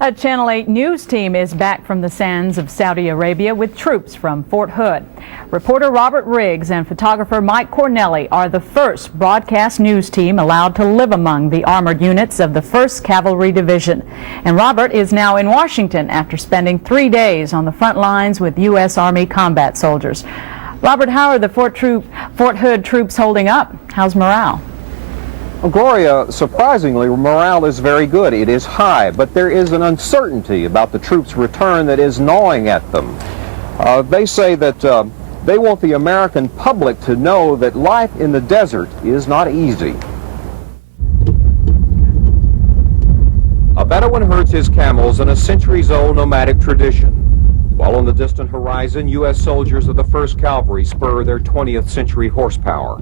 A Channel 8 news team is back from the sands of Saudi Arabia with troops from Fort Hood. Reporter Robert Riggs and photographer Mike Cornelli are the first broadcast news team allowed to live among the armored units of the 1st Cavalry Division. And Robert is now in Washington after spending 3 days on the front lines with U.S. Army combat soldiers. Robert, how are the Fort Hood troops holding up? How's morale? Well, Gloria, surprisingly, morale is very good. It is high, but there is an uncertainty about the troops' return that is gnawing at them. They say that they want the American public to know that life in the desert is not easy. A Bedouin herds his camels in a centuries-old nomadic tradition, while on the distant horizon, U.S. soldiers of the 1st Cavalry spur their 20th century horsepower.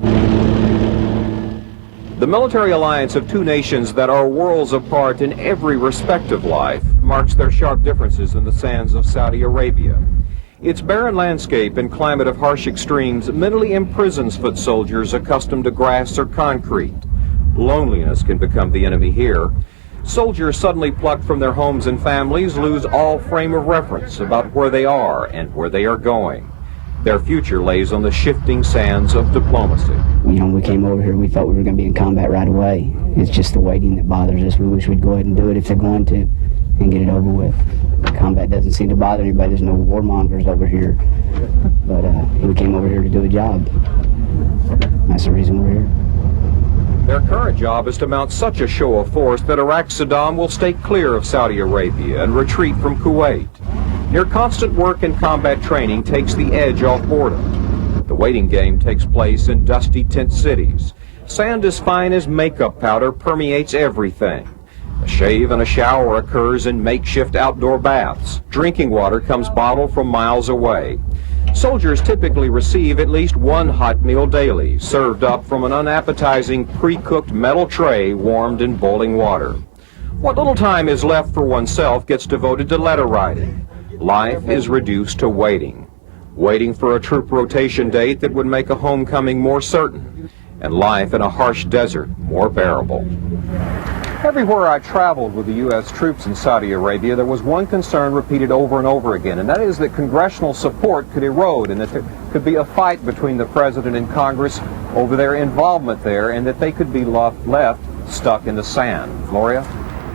The military alliance of two nations that are worlds apart in every respect of life marks their sharp differences in the sands of Saudi Arabia. Its barren landscape and climate of harsh extremes mentally imprisons foot soldiers accustomed to grass or concrete. Loneliness can become the enemy here. Soldiers suddenly plucked from their homes and families lose all frame of reference about where they are and where they are going. Their future lays on the shifting sands of diplomacy. You know, we came over here, we thought we were going to be in combat right away. It's just the waiting that bothers us. We wish we'd go ahead and do it if they're going to and get it over with. Combat doesn't seem to bother anybody. There's no warmongers over here. But we came over here to do a job. That's the reason we're here. Their current job is to mount such a show of force that Iraq's Saddam will stay clear of Saudi Arabia and retreat from Kuwait. Near constant work and combat training takes the edge off boredom. The waiting game takes place in dusty tent cities. Sand as fine as makeup powder permeates everything. A shave and a shower occurs in makeshift outdoor baths. Drinking water comes bottled from miles away. Soldiers typically receive at least one hot meal daily, served up from an unappetizing pre-cooked metal tray warmed in boiling water. What little time is left for oneself gets devoted to letter writing. Life is reduced to waiting. Waiting for a troop rotation date that would make a homecoming more certain, and life in a harsh desert more bearable. Everywhere I traveled with the U.S. troops in Saudi Arabia, there was one concern repeated over and over again, and that is that congressional support could erode and that there could be a fight between the President and Congress over their involvement there, and that they could be left stuck in the sand. Gloria?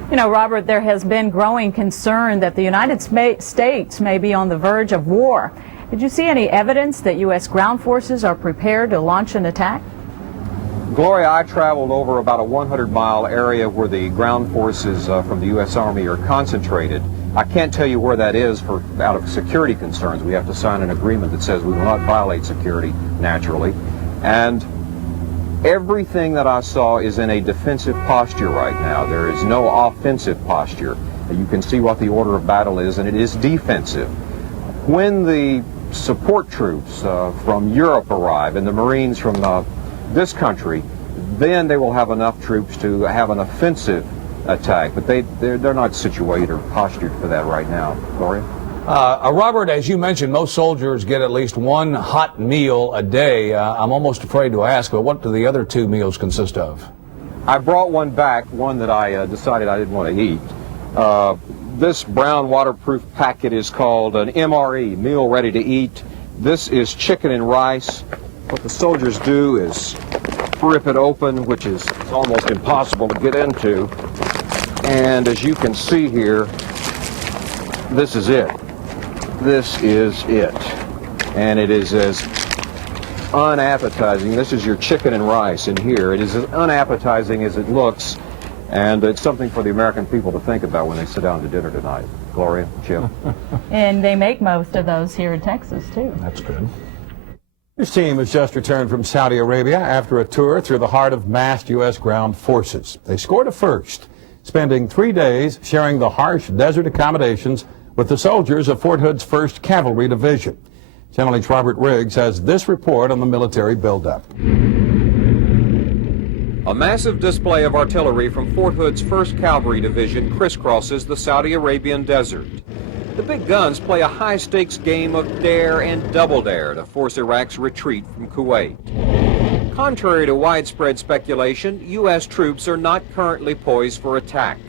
You know, Robert, there has been growing concern that the United States may be on the verge of war. Did you see any evidence that U.S. ground forces are prepared to launch an attack? Gloria, I traveled over about a 100-mile area where the ground forces from the U.S. Army are concentrated. I can't tell you where that is out of security concerns. We have to sign an agreement that says we will not violate security, naturally. And everything that I saw is in a defensive posture right now. There is no offensive posture. You can see what the order of battle is, and it is defensive. When the support troops from Europe arrive and the Marines from this country, then they will have enough troops to have an offensive attack. But they're not situated or postured for that right now. Gloria? Robert, as you mentioned, most soldiers get at least one hot meal a day. I'm almost afraid to ask, but what do the other two meals consist of? I brought one back, one that I decided I didn't want to eat. This brown waterproof packet is called an MRE, meal ready to eat. This is chicken and rice. What the soldiers do is rip it open, which is almost impossible to get into. And as you can see here, this is it. This is it. And it is as unappetizing. This is your chicken and rice in here. It is as unappetizing as it looks, and it's something for the American people to think about when they sit down to dinner tonight. Gloria, Jim. And they make most of those here in Texas, too. That's good. This team has just returned from Saudi Arabia after a tour through the heart of massed U.S. ground forces. They scored a first, spending 3 days sharing the harsh desert accommodations with the soldiers of Fort Hood's 1st Cavalry Division. Channel 8's Robert Riggs has this report on the military buildup. A massive display of artillery from Fort Hood's 1st Cavalry Division crisscrosses the Saudi Arabian desert. The big guns play a high-stakes game of dare and double dare to force Iraq's retreat from Kuwait. Contrary to widespread speculation, U.S. troops are not currently poised for attack.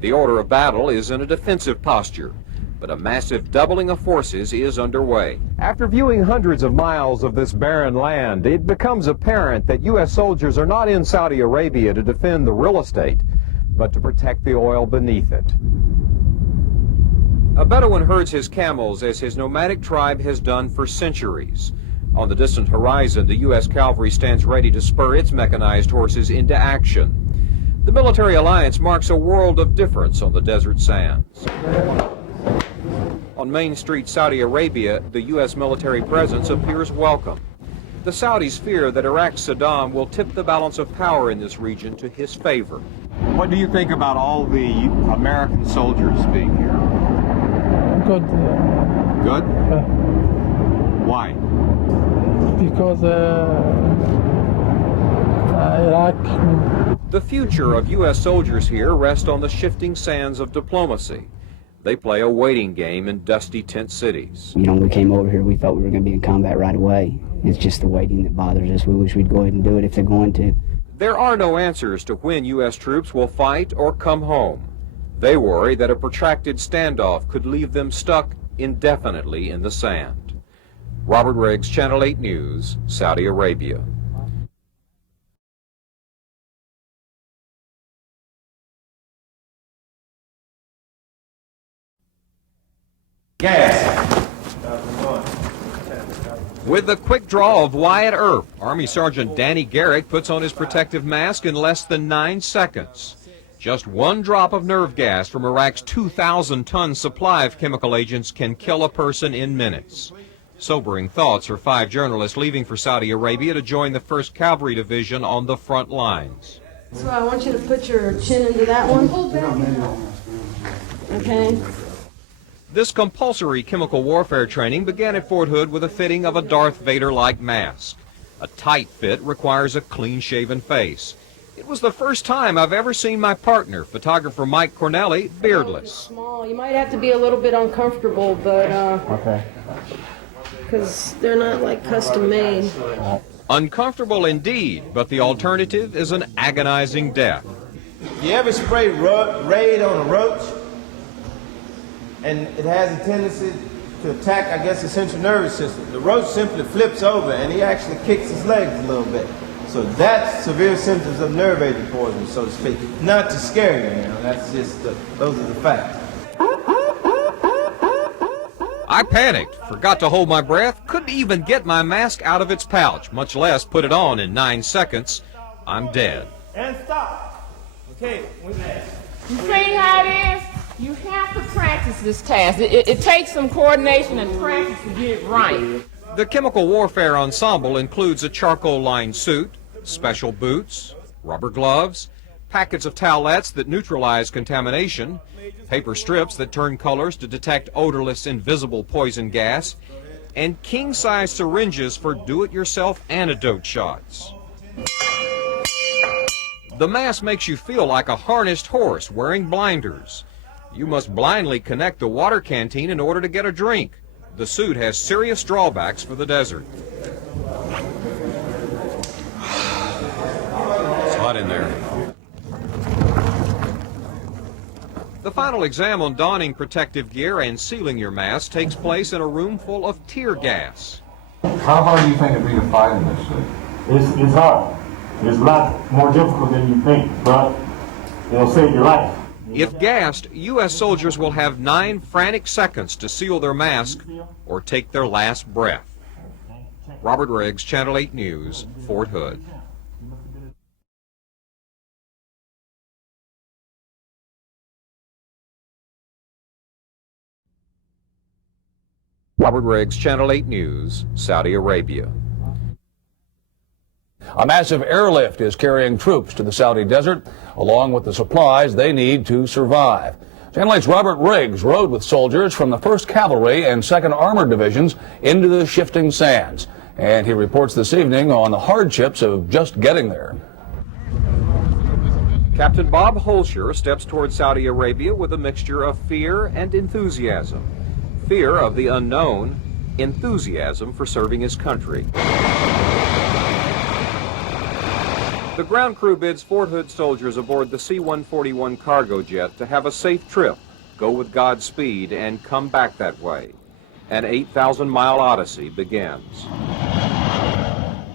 The order of battle is in a defensive posture, but a massive doubling of forces is underway. After viewing hundreds of miles of this barren land, it becomes apparent that U.S. soldiers are not in Saudi Arabia to defend the real estate, but to protect the oil beneath it. A Bedouin herds his camels as his nomadic tribe has done for centuries. On the distant horizon, the U.S. cavalry stands ready to spur its mechanized horses into action. The military alliance marks a world of difference on the desert sands. On Main Street, Saudi Arabia, the U.S. military presence appears welcome. The Saudis fear that Iraq's Saddam will tip the balance of power in this region to his favor. What do you think about all the American soldiers being here? Good. Good? Why? Because Iraq. The future of U.S. soldiers here rests on the shifting sands of diplomacy. They play a waiting game in dusty tent cities. You know, when we came over here, we thought we were going to be in combat right away. It's just the waiting that bothers us. We wish we'd go ahead and do it if they're going to. There are no answers to when U.S. troops will fight or come home. They worry that a protracted standoff could leave them stuck indefinitely in the sand. Robert Riggs, Channel 8 News, Saudi Arabia. Gas. With the quick draw of Wyatt Earp, Army Sergeant Danny Garrick puts on his protective mask in less than 9 seconds. Just one drop of nerve gas from Iraq's 2,000-ton supply of chemical agents can kill a person in minutes. Sobering thoughts for 5 journalists leaving for Saudi Arabia to join the 1st Cavalry Division on the front lines. So I want you to put your chin into that one. Okay. This compulsory chemical warfare training began at Fort Hood with a fitting of a Darth Vader-like mask. A tight fit requires a clean-shaven face. It was the first time I've ever seen my partner, photographer Mike Cornelli, beardless. Small. You might have to be a little bit uncomfortable, but Okay. because they're not like custom made. Uncomfortable indeed, but the alternative is an agonizing death. You ever spray Raid on a roach? And it has a tendency to attack, I guess, the central nervous system. The roach simply flips over and he actually kicks his legs a little bit. So that's severe symptoms of nerve agent poisoning, so to speak. Not to scare you, you know, that's just, those are the facts. I panicked, forgot to hold my breath, couldn't even get my mask out of its pouch, much less put it on in 9 seconds. I'm dead. And stop. Okay, You see how it is? You have to practice this task. It takes some coordination and practice to get it right. The chemical warfare ensemble includes a charcoal-lined suit, special boots, rubber gloves, packets of towelettes that neutralize contamination, paper strips that turn colors to detect odorless invisible poison gas, and king-size syringes for do-it-yourself antidote shots. The mask makes you feel like a harnessed horse wearing blinders. You must blindly connect the water canteen in order to get a drink. The suit has serious drawbacks for the desert. It's hot in there. The final exam on donning protective gear and sealing your mask takes place in a room full of tear gas. How hard do you think it'd be to fight in this shit? It's hard. It's a lot more difficult than you think, but it'll save your life. If gassed, U.S. soldiers will have 9 frantic seconds to seal their mask or take their last breath. Robert Riggs, Channel 8 News, Fort Hood. Robert Riggs, Channel 8 News, Saudi Arabia. A massive airlift is carrying troops to the Saudi desert, along with the supplies they need to survive. Channel 8's Robert Riggs rode with soldiers from the 1st Cavalry and 2nd Armored Divisions into the shifting sands. And he reports this evening on the hardships of just getting there. Captain Bob Holscher steps toward Saudi Arabia with a mixture of fear and enthusiasm. Fear of the unknown, enthusiasm for serving his country. The ground crew bids Fort Hood soldiers aboard the C-141 cargo jet to have a safe trip, go with Godspeed, and come back that way. An 8,000-mile odyssey begins.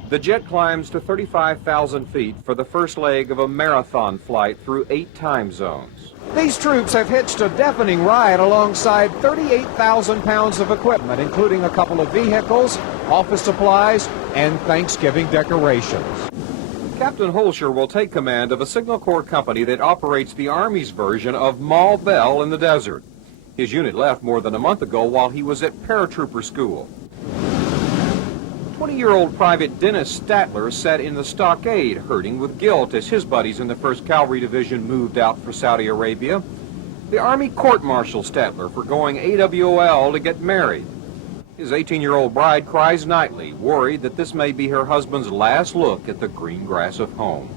The jet climbs to 35,000 feet for the first leg of a marathon flight through 8 time zones. These troops have hitched a deafening ride alongside 38,000 pounds of equipment, including a couple of vehicles, office supplies, and Thanksgiving decorations. Captain Holscher will take command of a Signal Corps company that operates the Army's version of Mall Bell in the desert. His unit left more than a month ago while he was at paratrooper school. 20-year-old Private Dennis Statler sat in the stockade hurting with guilt as his buddies in the 1st Cavalry Division moved out for Saudi Arabia. The Army court-martialed Statler for going AWOL to get married. His 18-year-old bride cries nightly, worried that this may be her husband's last look at the green grass of home.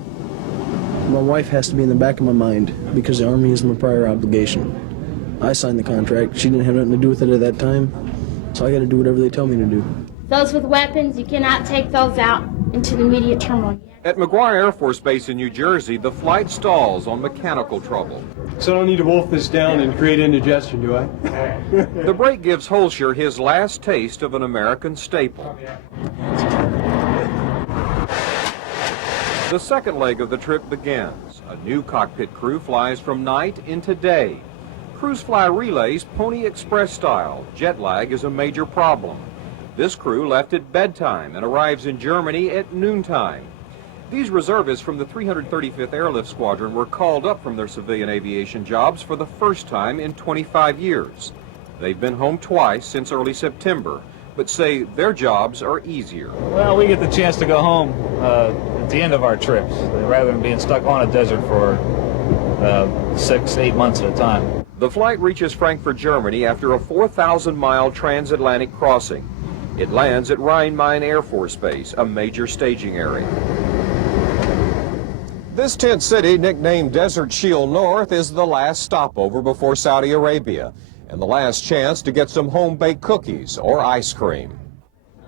My wife has to be in the back of my mind because the Army is my prior obligation. I signed the contract. She didn't have nothing to do with it at that time, so I got to do whatever they tell me to do. Those with weapons, you cannot take those out into the immediate terminal. At McGuire Air Force Base in New Jersey, the flight stalls on mechanical trouble. So I don't need to wolf this down and create indigestion, do I? The break gives Holscher his last taste of an American staple. The second leg of the trip begins. A new cockpit crew flies from night into day. Crews fly relays Pony Express style. Jet lag is a major problem. This crew left at bedtime and arrives in Germany at noontime. These reservists from the 335th Airlift Squadron were called up from their civilian aviation jobs for the first time in 25 years. They've been home twice since early September, but say their jobs are easier. Well, we get the chance to go home at the end of our trips, rather than being stuck on a desert for 6-8 months at a time. The flight reaches Frankfurt, Germany after a 4,000-mile transatlantic crossing. It lands at Rhein-Main Air Force Base, a major staging area. This tent city, nicknamed Desert Shield North, is the last stopover before Saudi Arabia, and the last chance to get some home-baked cookies or ice cream.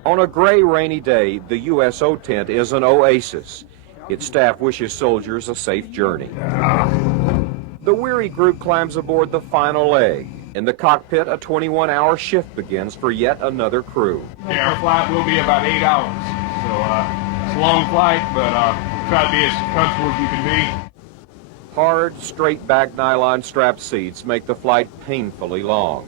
On a gray, rainy day, the USO tent is an oasis. Its staff wishes soldiers a safe journey. The weary group climbs aboard the final leg. In the cockpit, a 21-hour shift begins for yet another crew. Yeah, our flight will be about 8 hours. So it's a long flight, but try to be as comfortable as you can be. Hard, straight-back nylon-strapped seats make the flight painfully long.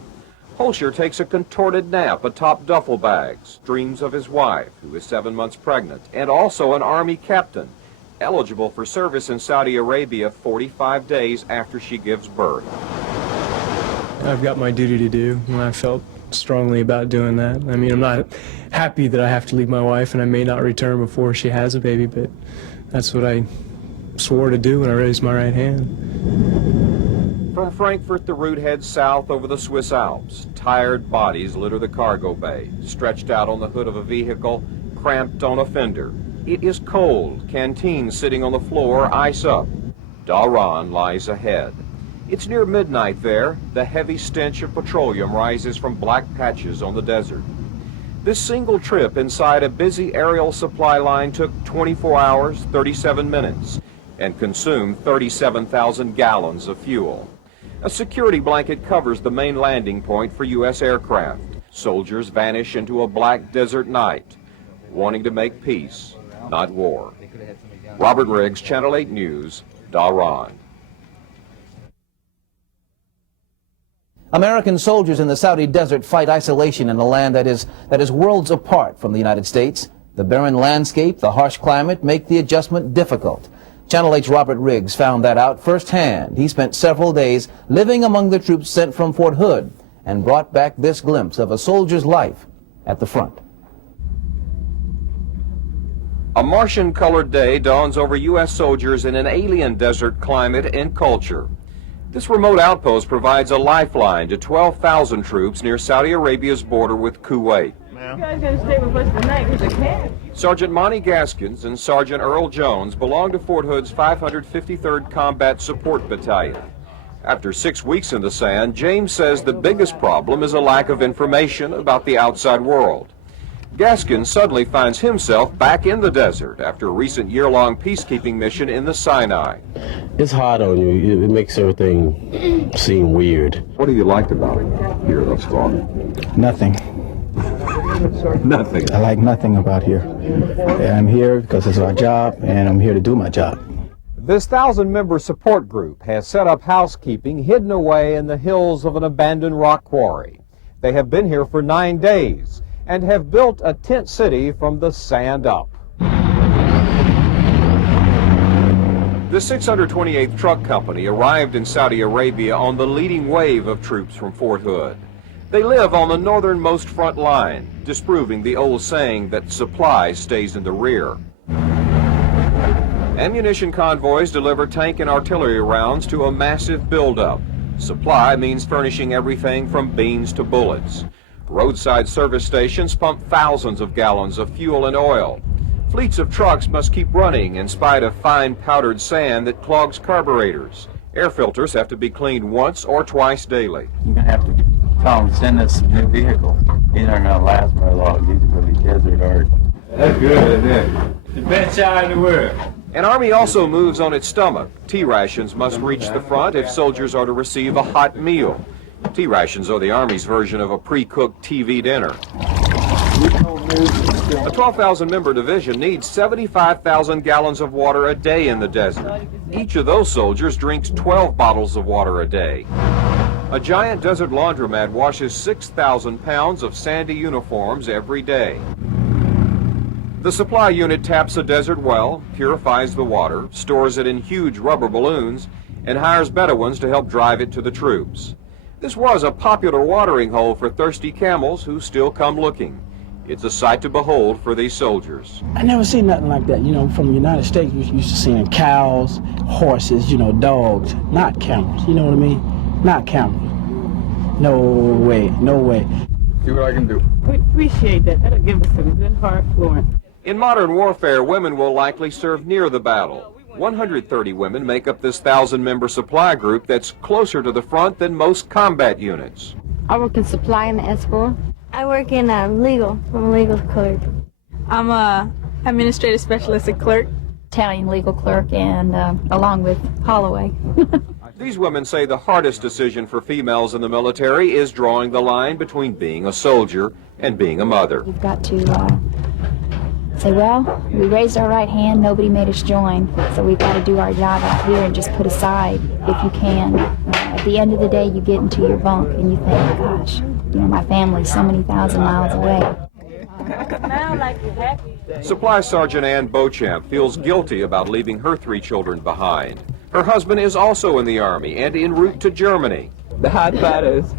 Holscher takes a contorted nap atop duffel bags, dreams of his wife, who is 7 months pregnant, and also an Army captain, eligible for service in Saudi Arabia 45 days after she gives birth. I've got my duty to do, and I felt strongly about doing that. I mean, I'm not happy that I have to leave my wife and I may not return before she has a baby, but that's what I swore to do when I raised my right hand. From Frankfurt, the route heads south over the Swiss Alps. Tired bodies litter the cargo bay, stretched out on the hood of a vehicle, cramped on a fender. It is cold, canteens sitting on the floor, ice up. Dhahran lies ahead. It's near midnight there. The heavy stench of petroleum rises from black patches on the desert. This single trip inside a busy aerial supply line took 24 hours, 37 minutes, and consumed 37,000 gallons of fuel. A security blanket covers the main landing point for U.S. aircraft. Soldiers vanish into a black desert night, wanting to make peace, not war. Robert Riggs, Channel 8 News, Dhahran. American soldiers in the Saudi desert fight isolation in a land that is worlds apart from the United States. The barren landscape, the harsh climate make the adjustment difficult. Channel 8's Robert Riggs found that out firsthand. He spent several days living among the troops sent from Fort Hood and brought back this glimpse of a soldier's life at the front. A Martian-colored day dawns over U.S. soldiers in an alien desert climate and culture. This remote outpost provides a lifeline to 12,000 troops near Saudi Arabia's border with Kuwait. You guys gotta stay with us tonight because I can't. Sergeant Monty Gaskins and Sergeant Earl Jones belong to Fort Hood's 553rd Combat Support Battalion. After 6 weeks in the sand, James says the biggest problem is a lack of information about the outside world. Gaskin suddenly finds himself back in the desert after a recent year-long peacekeeping mission in the Sinai. It's hard on you. It makes everything seem weird. What have you liked about it here thus far? Nothing. Nothing. I like nothing about here. I'm here because it's our job, and I'm here to do my job. This 1,000-member support group has set up housekeeping hidden away in the hills of an abandoned rock quarry. They have been here for 9 days and have built a tent city from the sand up. The 628th Truck Company arrived in Saudi Arabia on the leading wave of troops from Fort Hood. They live on the northernmost front line, disproving the old saying that supply stays in the rear. Ammunition convoys deliver tank and artillery rounds to a massive buildup. Supply means furnishing everything from beans to bullets. Roadside service stations pump thousands of gallons of fuel and oil. Fleets of trucks must keep running in spite of fine powdered sand that clogs carburetors. Air filters have to be cleaned once or twice daily. You're going to have to tell them to send us some new vehicles. These aren't going to last very long. These are going to be desert art. That's good, isn't it? The best shot in the world. An army also moves on its stomach. T-rations must reach the front if soldiers are to receive a hot meal. T-rations are the Army's version of a pre-cooked TV dinner. A 12,000-member division needs 75,000 gallons of water a day in the desert. Each of those soldiers drinks 12 bottles of water a day. A giant desert laundromat washes 6,000 pounds of sandy uniforms every day. The supply unit taps a desert well, purifies the water, stores it in huge rubber balloons, and hires Bedouins to help drive it to the troops. This was a popular watering hole for thirsty camels who still come looking. It's a sight to behold for these soldiers. I never seen nothing like that. You know, from the United States, we used to seeing cows, horses, you know, dogs, not camels. You know what I mean? Not camels. No way, no way. See what I can do. We appreciate that. That'll give us some good hard flooring. In modern warfare, women will likely serve near the battle. 130 women make up this 1,000-member supply group that's closer to the front than most combat units. I work in supply in the S4. I work in legal. I'm a legal clerk. I'm a administrative specialist and clerk. Battalion legal clerk, and along with Holloway. These women say the hardest decision for females in the military is drawing the line between being a soldier and being a mother. You've got to say, well, we raised our right hand, nobody made us join, so we've got to do our job out here and just put aside if you can. At the end of the day, you get into your bunk and you think, gosh, you know, my family's so many thousand miles away. Supply Sergeant Ann Beauchamp feels guilty about leaving her 3 children behind. Her husband is also in the Army and en route to Germany. The hard part is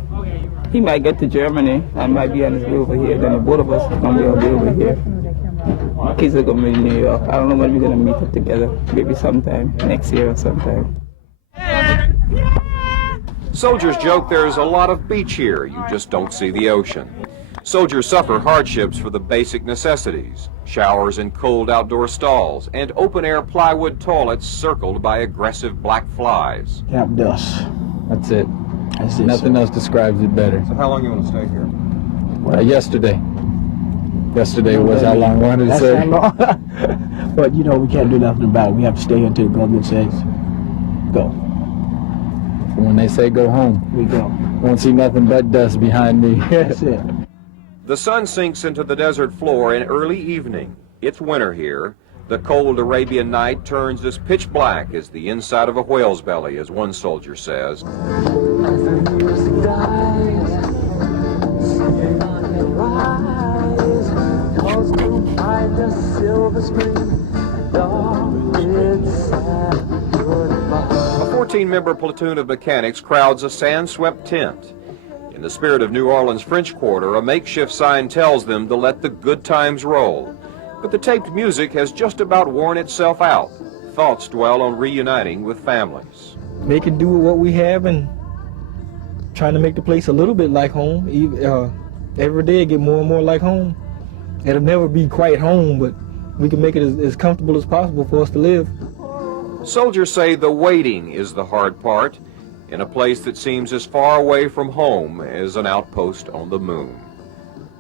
he might get to Germany. I might be on his way over here. Then the both of us are going to be over here. My kids are going to be in New York. I don't know when we're going to meet up together. Maybe sometime next year or sometime. Soldiers joke there's a lot of beach here. You just don't see the ocean. Soldiers suffer hardships for the basic necessities, showers in cold outdoor stalls, and open-air plywood toilets circled by aggressive black flies. Camp dust. That's it. That's it. Nothing else describes it better. So how long you want to stay here? Yesterday. Yesterday was how long I wanted to say. But, you know, we can't do nothing about it. We have to stay until the government says, go. When they say go home, we go. Won't see nothing but dust behind me. That's it. The sun sinks into the desert floor in early evening. It's winter here. The cold Arabian night turns as pitch black as the inside of a whale's belly, as one soldier says. A 14-member platoon of mechanics crowds a sand-swept tent. In the spirit of New Orleans' French Quarter, a makeshift sign tells them to let the good times roll. But the taped music has just about worn itself out. Thoughts dwell on reuniting with families. Making do with what we have and trying to make the place a little bit like home. Every day it get more and more like home. It'll never be quite home, but we can make it as comfortable as possible for us to live. Soldiers say the waiting is the hard part, in a place that seems as far away from home as an outpost on the moon.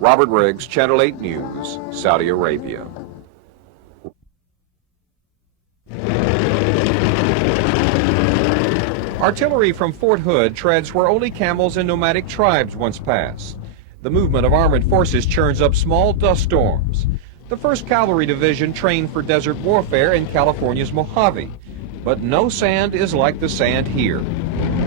Robert Riggs, Channel 8 News, Saudi Arabia. Artillery from Fort Hood treads where only camels and nomadic tribes once passed. The movement of armored forces churns up small dust storms. The 1st Cavalry Division trained for desert warfare in California's Mojave. But no sand is like the sand here.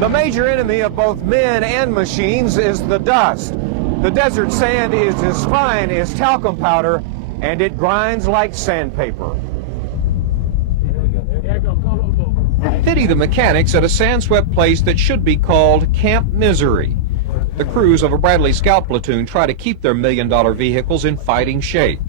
The major enemy of both men and machines is the dust. The desert sand is as fine as talcum powder, and it grinds like sandpaper. Pity the mechanics at a sand-swept place that should be called Camp Misery. The crews of a Bradley Scout platoon try to keep their million-dollar vehicles in fighting shape.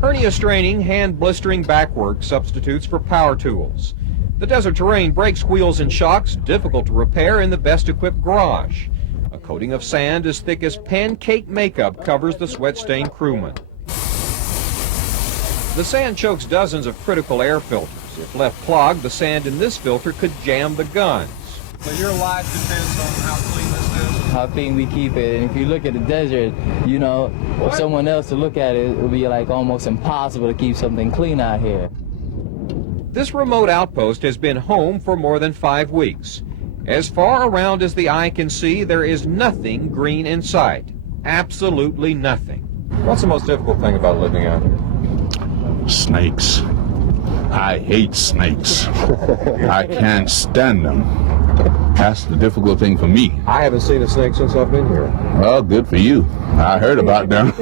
Hernia-straining, hand-blistering backwork substitutes for power tools. The desert terrain breaks wheels and shocks, difficult to repair in the best-equipped garage. A coating of sand as thick as pancake makeup covers the sweat-stained crewman. The sand chokes dozens of critical air filters. If left clogged, the sand in this filter could jam the guns. So your life depends on how clean this is? How clean we keep it. And if you look at the desert, you know, for someone else to look at it, it would be like almost impossible to keep something clean out here. This remote outpost has been home for more than 5 weeks. As far around as the eye can see, there is nothing green in sight. Absolutely nothing. What's the most difficult thing about living out here? Snakes. I hate snakes. I can't stand them. That's the difficult thing for me. I haven't seen a snake since I've been here. Well, good for you. I heard about them.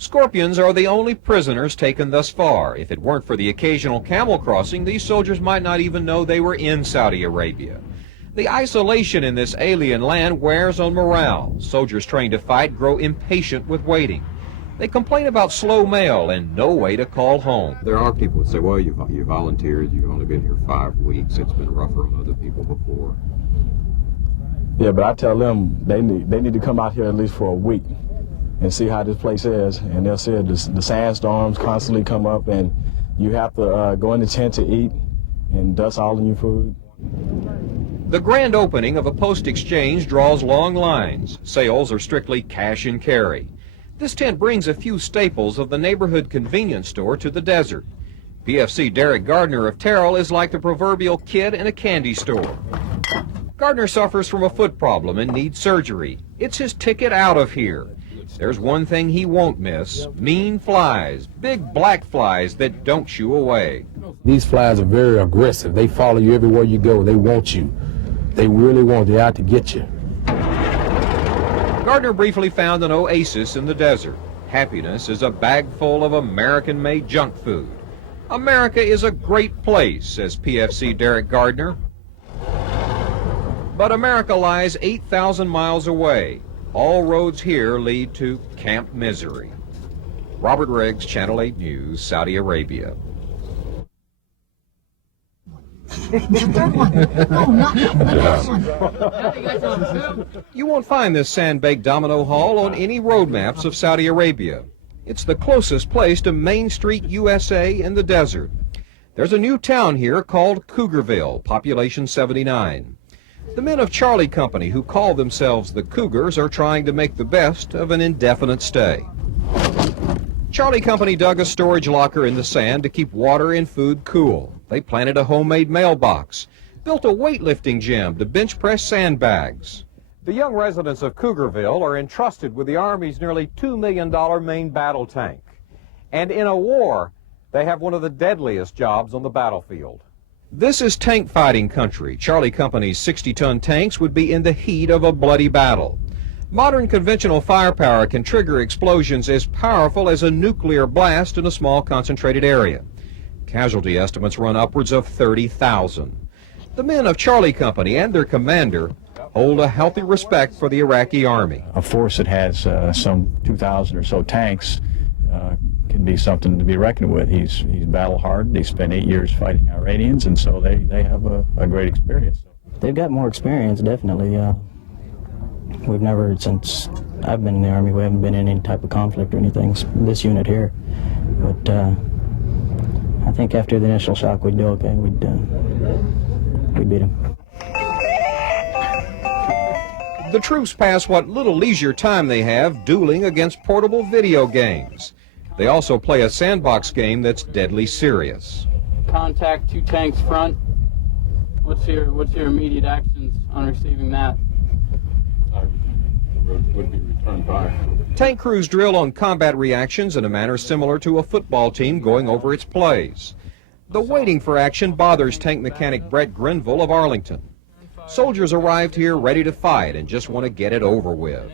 Scorpions are the only prisoners taken thus far. If it weren't for the occasional camel crossing, these soldiers might not even know they were in Saudi Arabia. The isolation in this alien land wears on morale. Soldiers trained to fight grow impatient with waiting. They complain about slow mail and no way to call home. There are people that say, well, you volunteered, you've only been here 5 weeks, it's been rougher on other people before. Yeah, but I tell them they need to come out here at least for a week and see how this place is. And they'll say the sandstorms constantly come up and you have to go in the tent to eat and dust all in your food. The grand opening of a post exchange draws long lines. Sales are strictly cash and carry. This tent brings a few staples of the neighborhood convenience store to the desert. PFC Derek Gardner of Terrell is like the proverbial kid in a candy store. Gardner suffers from a foot problem and needs surgery. It's his ticket out of here. There's one thing he won't miss: mean flies, big black flies that don't shoo away. These flies are very aggressive. They follow you everywhere you go. They want you. They really want you. They're out to get you. Gardner briefly found an oasis in the desert. Happiness is a bag full of American-made junk food. America is a great place, says PFC Derek Gardner. But America lies 8,000 miles away. All roads here lead to Camp Misery. Robert Riggs, Channel 8 News, Saudi Arabia. You won't find this sand-baked domino hall on any road maps of Saudi Arabia. It's the closest place to Main Street, USA in the desert. There's a new town here called Cougarville, population 79. The men of Charlie Company, who call themselves the Cougars, are trying to make the best of an indefinite stay. Charlie Company dug a storage locker in the sand to keep water and food cool. They planted a homemade mailbox, built a weightlifting gym to bench press sandbags. The young residents of Cougarville are entrusted with the Army's nearly $2 million main battle tank. And in a war, they have one of the deadliest jobs on the battlefield. This is tank fighting country. Charlie Company's 60-ton tanks would be in the heat of a bloody battle. Modern conventional firepower can trigger explosions as powerful as a nuclear blast in a small concentrated area. Casualty estimates run upwards of 30,000. The men of Charlie Company and their commander hold a healthy respect for the Iraqi Army. A force that has some 2,000 or so tanks can be something to be reckoned with. He's battle hardened. He spent 8 years fighting Iranians, and so they have a great experience. They've got more experience, definitely. We've never, since I've been in the Army, we haven't been in any type of conflict or anything, this unit here. But I think after the initial shock, we'd do okay. We'd beat them. The troops pass what little leisure time they have dueling against portable video games. They also play a sandbox game that's deadly serious. Contact 2 tanks front. What's your immediate actions on receiving that? Would be returned fire. Tank crews drill on combat reactions in a manner similar to a football team going over its plays. The waiting for action bothers tank mechanic Brett Grenville of Arlington. Soldiers arrived here ready to fight and just want to get it over with.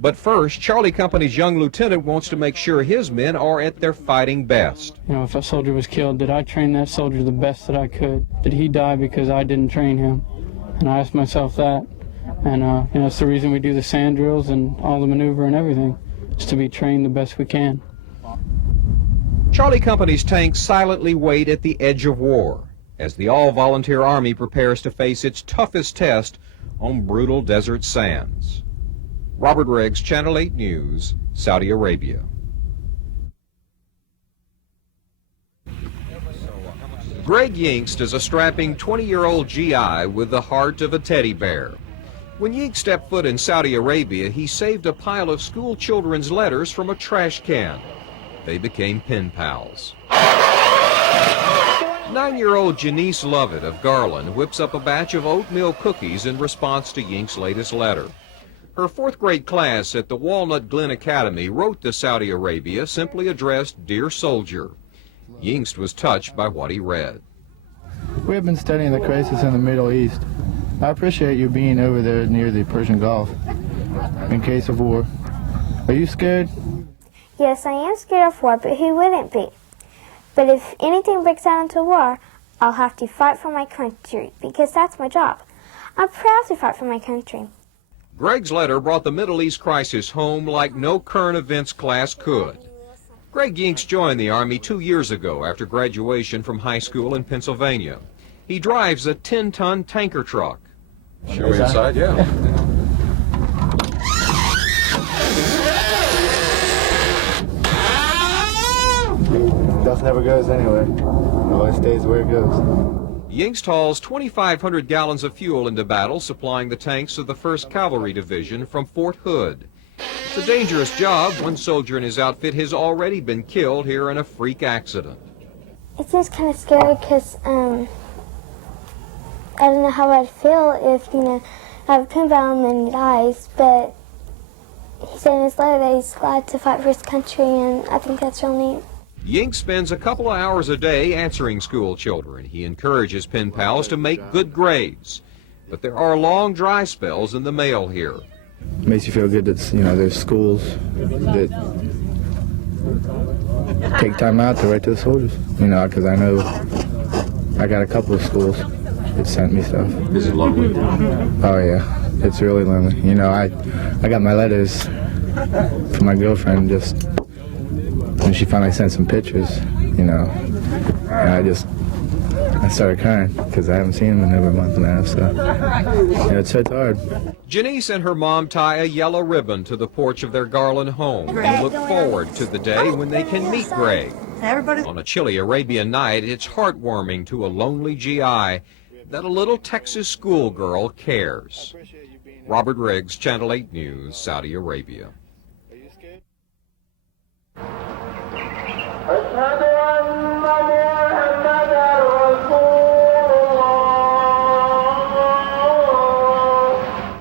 But first, Charlie Company's young lieutenant wants to make sure his men are at their fighting best. You know, if a soldier was killed, did I train that soldier the best that I could? Did he die because I didn't train him? And I asked myself that. And you know, it's the reason we do the sand drills and all the maneuver and everything, is to be trained the best we can. Charlie Company's tanks silently wait at the edge of war as the all-volunteer Army prepares to face its toughest test on brutal desert sands. Robert Riggs, Channel 8 News, Saudi Arabia. Greg Yingst is a strapping 20-year-old GI with the heart of a teddy bear. When Yingst stepped foot in Saudi Arabia, he saved a pile of school children's letters from a trash can. They became pen pals. 9-year-old Janice Lovett of Garland whips up a batch of oatmeal cookies in response to Yingst's latest letter. Her 4th grade class at the Walnut Glen Academy wrote to Saudi Arabia, simply addressed, "Dear Soldier." Yingst was touched by what he read. We have been studying the crisis in the Middle East. I appreciate you being over there near the Persian Gulf in case of war. Are you scared? Yes, I am scared of war, but who wouldn't be? But if anything breaks out into war, I'll have to fight for my country, because that's my job. I'm proud to fight for my country. Greg's letter brought the Middle East crisis home like no current events class could. Greg Yingst joined the Army 2 years ago after graduation from high school in Pennsylvania. He drives a 10-ton tanker truck. Show me inside, yeah. Dust never goes anywhere. It always stays where it goes. Yingst hauls 2,500 gallons of fuel into battle, supplying the tanks of the 1st Cavalry Division from Fort Hood. It's a dangerous job. One soldier in his outfit has already been killed here in a freak accident. It's just kind of scary because I don't know how I'd feel if, I have a pen pal and then he dies, but he said in his letter that he's glad to fight for his country, and I think that's real neat. Yingst spends a couple of hours a day answering school children. He encourages pen pals to make good grades. But there are long dry spells in the mail here. It makes you feel good that, there's schools that take time out to write to the soldiers, because I know I got a couple of schools that sent me stuff. Is it lonely? Oh, yeah. It's really lonely. I got my letters from my girlfriend just when she finally sent some pictures, and I started crying because I haven't seen him in over a month and a half, so it's hard. Janice and her mom tie a yellow ribbon to the porch of their Garland home and look forward to the day when they can meet Greg. On a chilly Arabian night, it's heartwarming to a lonely GI that a little Texas schoolgirl cares. Robert Riggs, Channel 8 News, Saudi Arabia.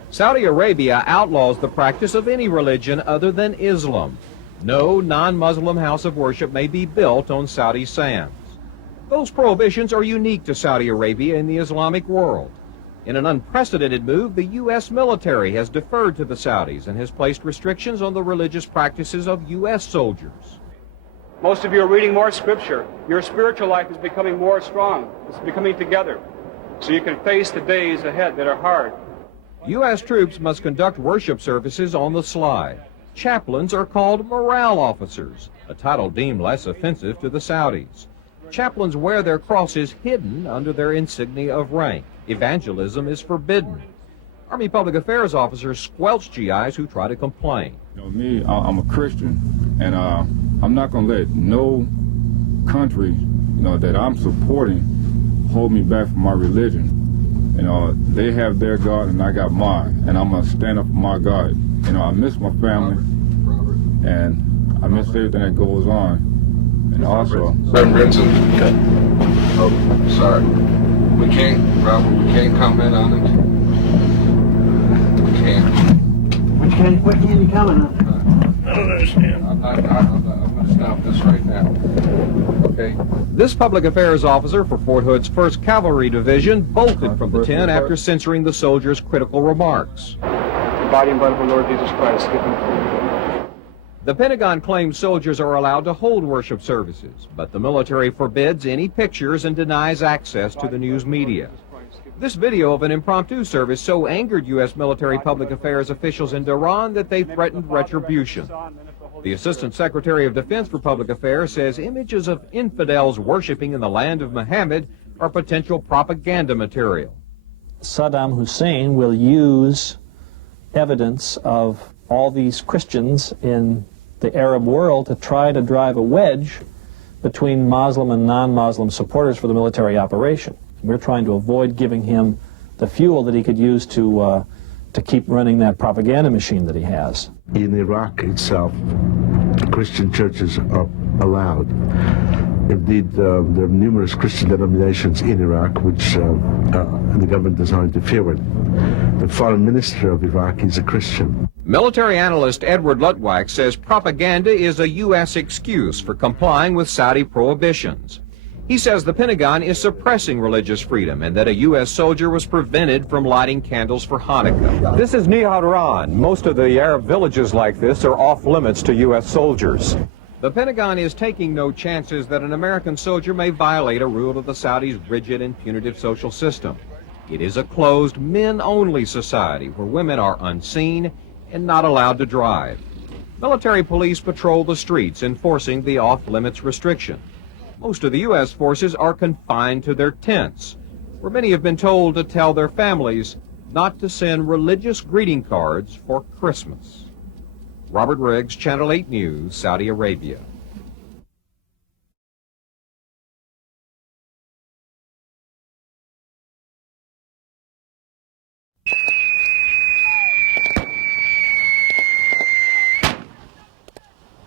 Saudi Arabia outlaws the practice of any religion other than Islam. No non-Muslim house of worship may be built on Saudi sands. Those prohibitions are unique to Saudi Arabia in the Islamic world. In an unprecedented move, the U.S. military has deferred to the Saudis and has placed restrictions on the religious practices of U.S. soldiers. Most of you are reading more scripture. Your spiritual life is becoming more strong. It's becoming together, so you can face the days ahead that are hard. U.S. troops must conduct worship services on the sly. Chaplains are called morale officers, a title deemed less offensive to the Saudis. Chaplains wear their crosses hidden under their insignia of rank. Evangelism is forbidden. Army Public Affairs officers squelch GIs who try to complain. Me, I'm a Christian, and I'm not going to let no country, that I'm supporting hold me back from my religion. You know, they have their God and I got mine, and I'm gonna stand up for my God. You know, I miss my family, and I miss everything that goes on. And also, Reverend Brinson. Oh, sorry. We can't, Robert. We can't comment on it. We can't. What can you comment on? I don't understand. I'm going to stop this right now. Okay. This public affairs officer for Fort Hood's 1st Cavalry Division bolted from the tent after censoring the soldiers' critical remarks. Body and blood of the Lord Jesus Christ. The Pentagon claims soldiers are allowed to hold worship services, but the military forbids any pictures and denies access to the news media. This video of an impromptu service so angered U.S. military public affairs officials in Tehran that they threatened retribution. The Assistant Secretary of Defense for Public Affairs says images of infidels worshiping in the land of Muhammad are potential propaganda material. Saddam Hussein will use evidence of all these Christians in the Arab world to try to drive a wedge between Muslim and non-Muslim supporters for the military operation. We're trying to avoid giving him the fuel that he could use to keep running that propaganda machine that he has. In Iraq itself, Christian churches are allowed. Indeed, there are numerous Christian denominations in Iraq which the government does not interfere with. The foreign minister of Iraq is a Christian. Military analyst Edward Lutwak says propaganda is a U.S. excuse for complying with Saudi prohibitions. He says the Pentagon is suppressing religious freedom and that a U.S. soldier was prevented from lighting candles for Hanukkah. This is Nihadran. Most of the Arab villages like this are off limits to U.S. soldiers. The Pentagon is taking no chances that an American soldier may violate a rule of the Saudis' rigid and punitive social system. It is a closed, men-only society where women are unseen and not allowed to drive. Military police patrol the streets enforcing the off-limits restriction. Most of the U.S. forces are confined to their tents, where many have been told to tell their families not to send religious greeting cards for Christmas. Robert Riggs, Channel 8 News, Saudi Arabia.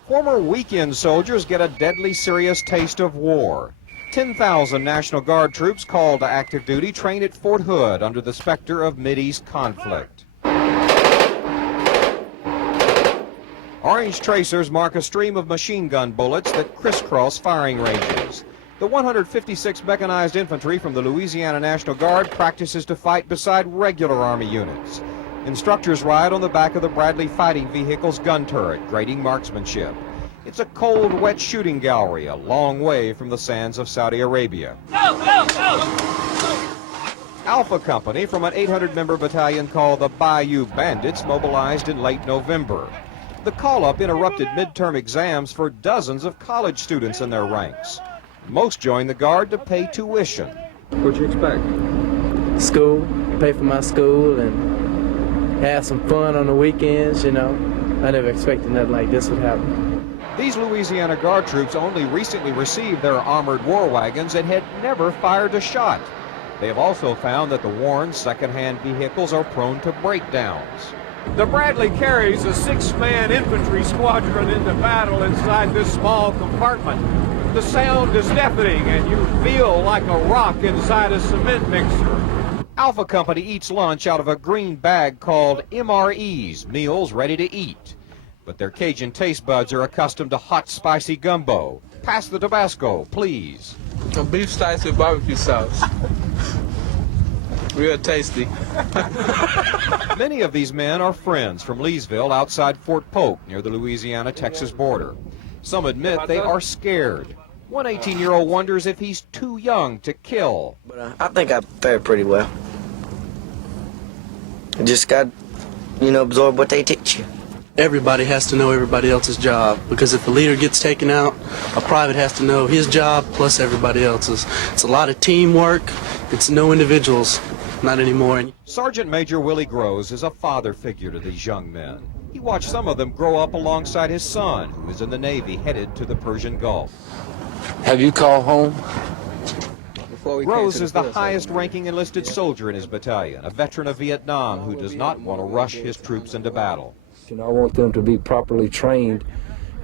Former weekend soldiers get a deadly serious taste of war. 10,000 National Guard troops called to active duty train at Fort Hood under the specter of Mideast conflict. Orange tracers mark a stream of machine gun bullets that crisscross firing ranges. The 156th Mechanized Infantry from the Louisiana National Guard practices to fight beside regular Army units. Instructors ride on the back of the Bradley fighting vehicle's gun turret, grading marksmanship. It's a cold, wet shooting gallery a long way from the sands of Saudi Arabia. Alpha Company from an 800-member battalion called the Bayou Bandits mobilized in late November. The call-up interrupted midterm exams for dozens of college students in their ranks. Most joined the Guard to pay tuition. What'd you expect? School, pay for my school, and have some fun on the weekends, you know. I never expected nothing like this would happen. These Louisiana Guard troops only recently received their armored war wagons and had never fired a shot. They have also found that the worn second-hand vehicles are prone to breakdowns. The Bradley carries a 6-man infantry squadron into battle inside this small compartment. The sound is deafening and you feel like a rock inside a cement mixer. Alpha Company eats lunch out of a green bag called MREs, meals ready to eat. But their Cajun taste buds are accustomed to hot, spicy gumbo. Pass the Tabasco, please. A beef slice with barbecue sauce. Real tasty. Many of these men are friends from Leesville outside Fort Polk near the Louisiana-Texas border. Some admit they are scared. One 18-year-old wonders if he's too young to kill. But I think I fared pretty well. Just got, absorb what they teach you. Everybody has to know everybody else's job, because if a leader gets taken out, a private has to know his job plus everybody else's. It's a lot of teamwork. It's no individuals, not anymore. Sergeant Major Willie Groves is a father figure to these young men. He watched some of them grow up alongside his son, who is in the Navy headed to the Persian Gulf. Have you called home? before we Rose came is to the field. highest-ranking enlisted soldier in his battalion, a veteran of Vietnam who does not want to rush his troops into battle. You know, I want them to be properly trained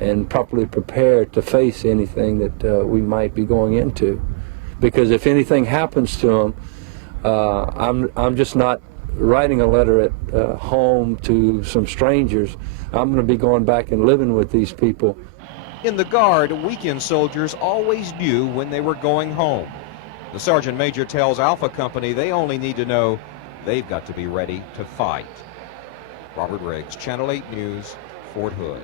and properly prepared to face anything that we might be going into. Because if anything happens to them, I'm just not writing a letter at home to some strangers. I'm going to be going back and living with these people. In the Guard, weekend soldiers always knew when they were going home. The Sergeant Major tells Alpha Company they only need to know they've got to be ready to fight. Robert Riggs, Channel 8 News, Fort Hood.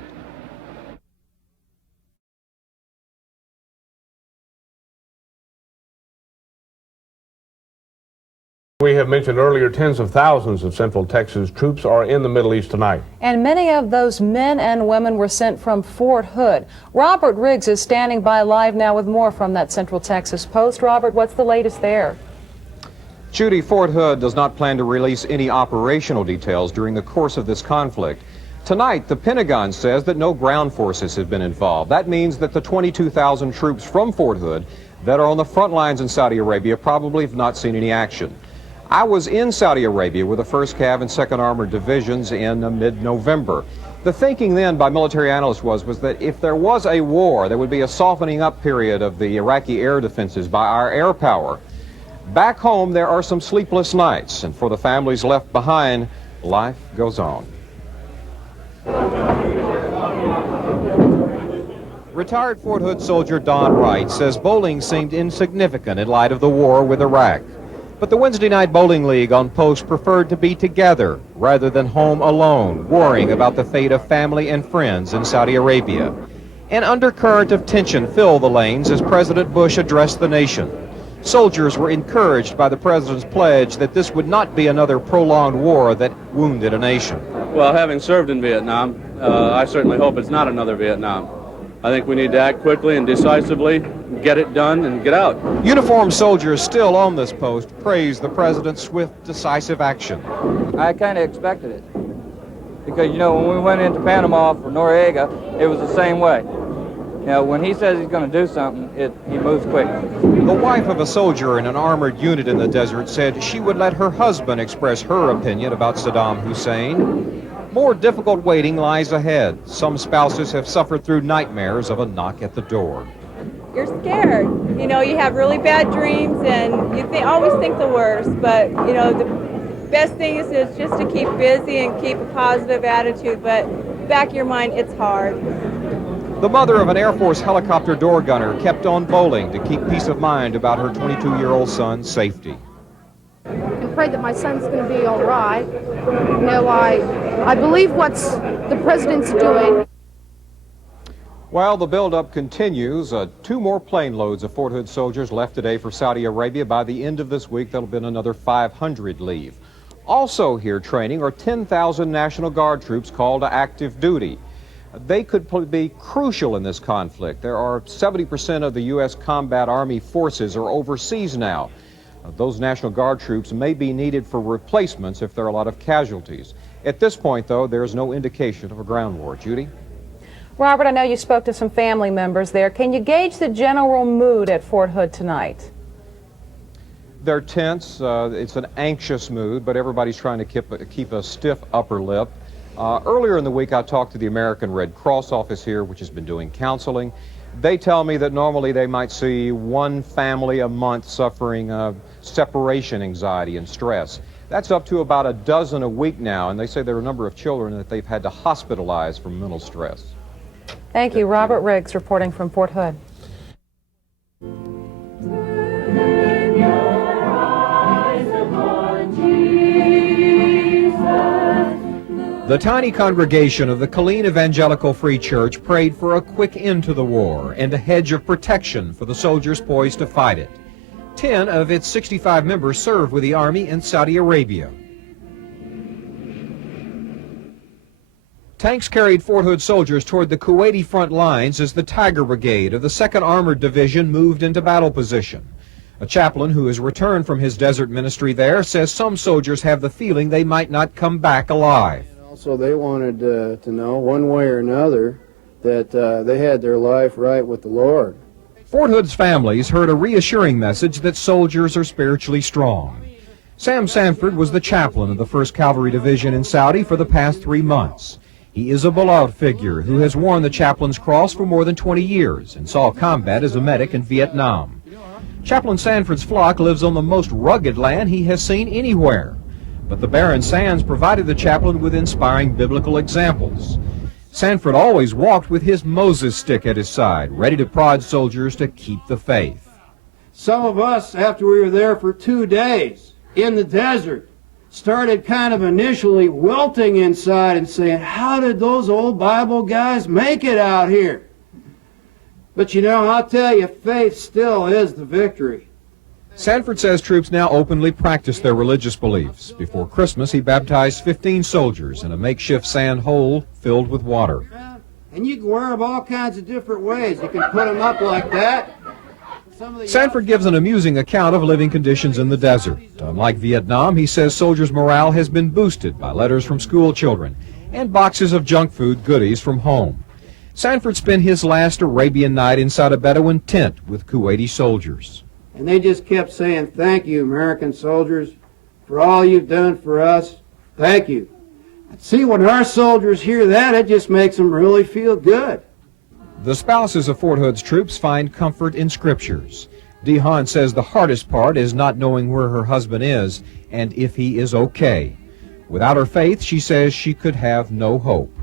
We have mentioned earlier, tens of thousands of Central Texas troops are in the Middle East tonight. And many of those men and women were sent from Fort Hood. Robert Riggs is standing by live now with more from that Central Texas post. Robert, what's the latest there? Judy, Fort Hood does not plan to release any operational details during the course of this conflict. Tonight, the Pentagon says that no ground forces have been involved. That means that the 22,000 troops from Fort Hood that are on the front lines in Saudi Arabia probably have not seen any action. I was in Saudi Arabia with the 1st Cav and 2nd Armored Divisions in mid-November. The thinking then by military analysts was that if there was a war, there would be a softening up period of the Iraqi air defenses by our air power. Back home, there are some sleepless nights, and for the families left behind, life goes on. Retired Fort Hood soldier Don Wright says bowling seemed insignificant in light of the war with Iraq. But the Wednesday night bowling league on post preferred to be together rather than home alone, worrying about the fate of family and friends in Saudi Arabia. An undercurrent of tension filled the lanes as President Bush addressed the nation. Soldiers were encouraged by the president's pledge that this would not be another prolonged war that wounded a nation. Well, having served in Vietnam, I certainly hope it's not another Vietnam. I think we need to act quickly and decisively, get it done, and get out. Uniformed soldiers still on this post praise the president's swift, decisive action. I kind of expected it. Because, you know, when we went into Panama for Noriega, it was the same way. You know, when he says he's going to do something, he moves quick. The wife of a soldier in an armored unit in the desert said she would let her husband express her opinion about Saddam Hussein. More difficult waiting lies ahead. Some spouses have suffered through nightmares of a knock at the door. You're scared. You know, you have really bad dreams and you always think the worst, but, you know, the best thing is just to keep busy and keep a positive attitude, but back of your mind, it's hard. The mother of an Air Force helicopter door gunner kept on bowling to keep peace of mind about her 22-year-old son's safety. And pray that my son's going to be all right. You know, I believe what's the president's doing. While the buildup continues, 2 more plane loads of Fort Hood soldiers left today for Saudi Arabia. By the end of this week, there'll be another 500 leave. Also here training are 10,000 National Guard troops called to active duty. They could be crucial in this conflict. There are 70% of the U.S. Combat Army forces are overseas now. Those National Guard troops may be needed for replacements if there are a lot of casualties. At this point, though, there's no indication of a ground war. Judy? Robert, I know you spoke to some family members there. Can you gauge the general mood at Fort Hood tonight? They're tense. It's an anxious mood, but everybody's trying to keep a stiff upper lip. Earlier in the week, I talked to the American Red Cross office here, which has been doing counseling. They tell me that normally they might see one family a month suffering separation anxiety and stress. That's up to about a dozen a week now, and they say there are a number of children that they've had to hospitalize from mental stress. Thank you. Robert Riggs reporting from Fort Hood. The tiny congregation of the Killeen Evangelical Free Church prayed for a quick end to the war and a hedge of protection for the soldiers poised to fight it. 10 of its 65 members serve with the Army in Saudi Arabia. Tanks carried Fort Hood soldiers toward the Kuwaiti front lines as the Tiger Brigade of the 2nd Armored Division moved into battle position. A chaplain who has returned from his desert ministry there says some soldiers have the feeling they might not come back alive. Also, they wanted to know, one way or another, that they had their life right with the Lord. Fort Hood's families heard a reassuring message that soldiers are spiritually strong. Sam Sanford was the chaplain of the 1st Cavalry Division in Saudi for the past 3 months. He is a beloved figure who has worn the chaplain's cross for more than 20 years and saw combat as a medic in Vietnam. Chaplain Sanford's flock lives on the most rugged land he has seen anywhere. But the barren sands provided the chaplain with inspiring biblical examples. Sanford always walked with his Moses stick at his side, ready to prod soldiers to keep the faith. Some of us, after we were there for 2 days in the desert, started kind of initially wilting inside and saying, how did those old Bible guys make it out here? But you know, I'll tell you, faith still is the victory. Sanford says troops now openly practice their religious beliefs. Before Christmas, he baptized 15 soldiers in a makeshift sand hole filled with water. And you can wear them all kinds of different ways. You can put them up like that. Sanford gives an amusing account of living conditions in the desert. Unlike Vietnam, he says soldiers' morale has been boosted by letters from school children and boxes of junk food goodies from home. Sanford spent his last Arabian night inside a Bedouin tent with Kuwaiti soldiers. And they just kept saying, thank you, American soldiers, for all you've done for us. Thank you. See, when our soldiers hear that, it just makes them really feel good. The spouses of Fort Hood's troops find comfort in scriptures. Dee Hahn says the hardest part is not knowing where her husband is and if he is okay. Without her faith, she says she could have no hope.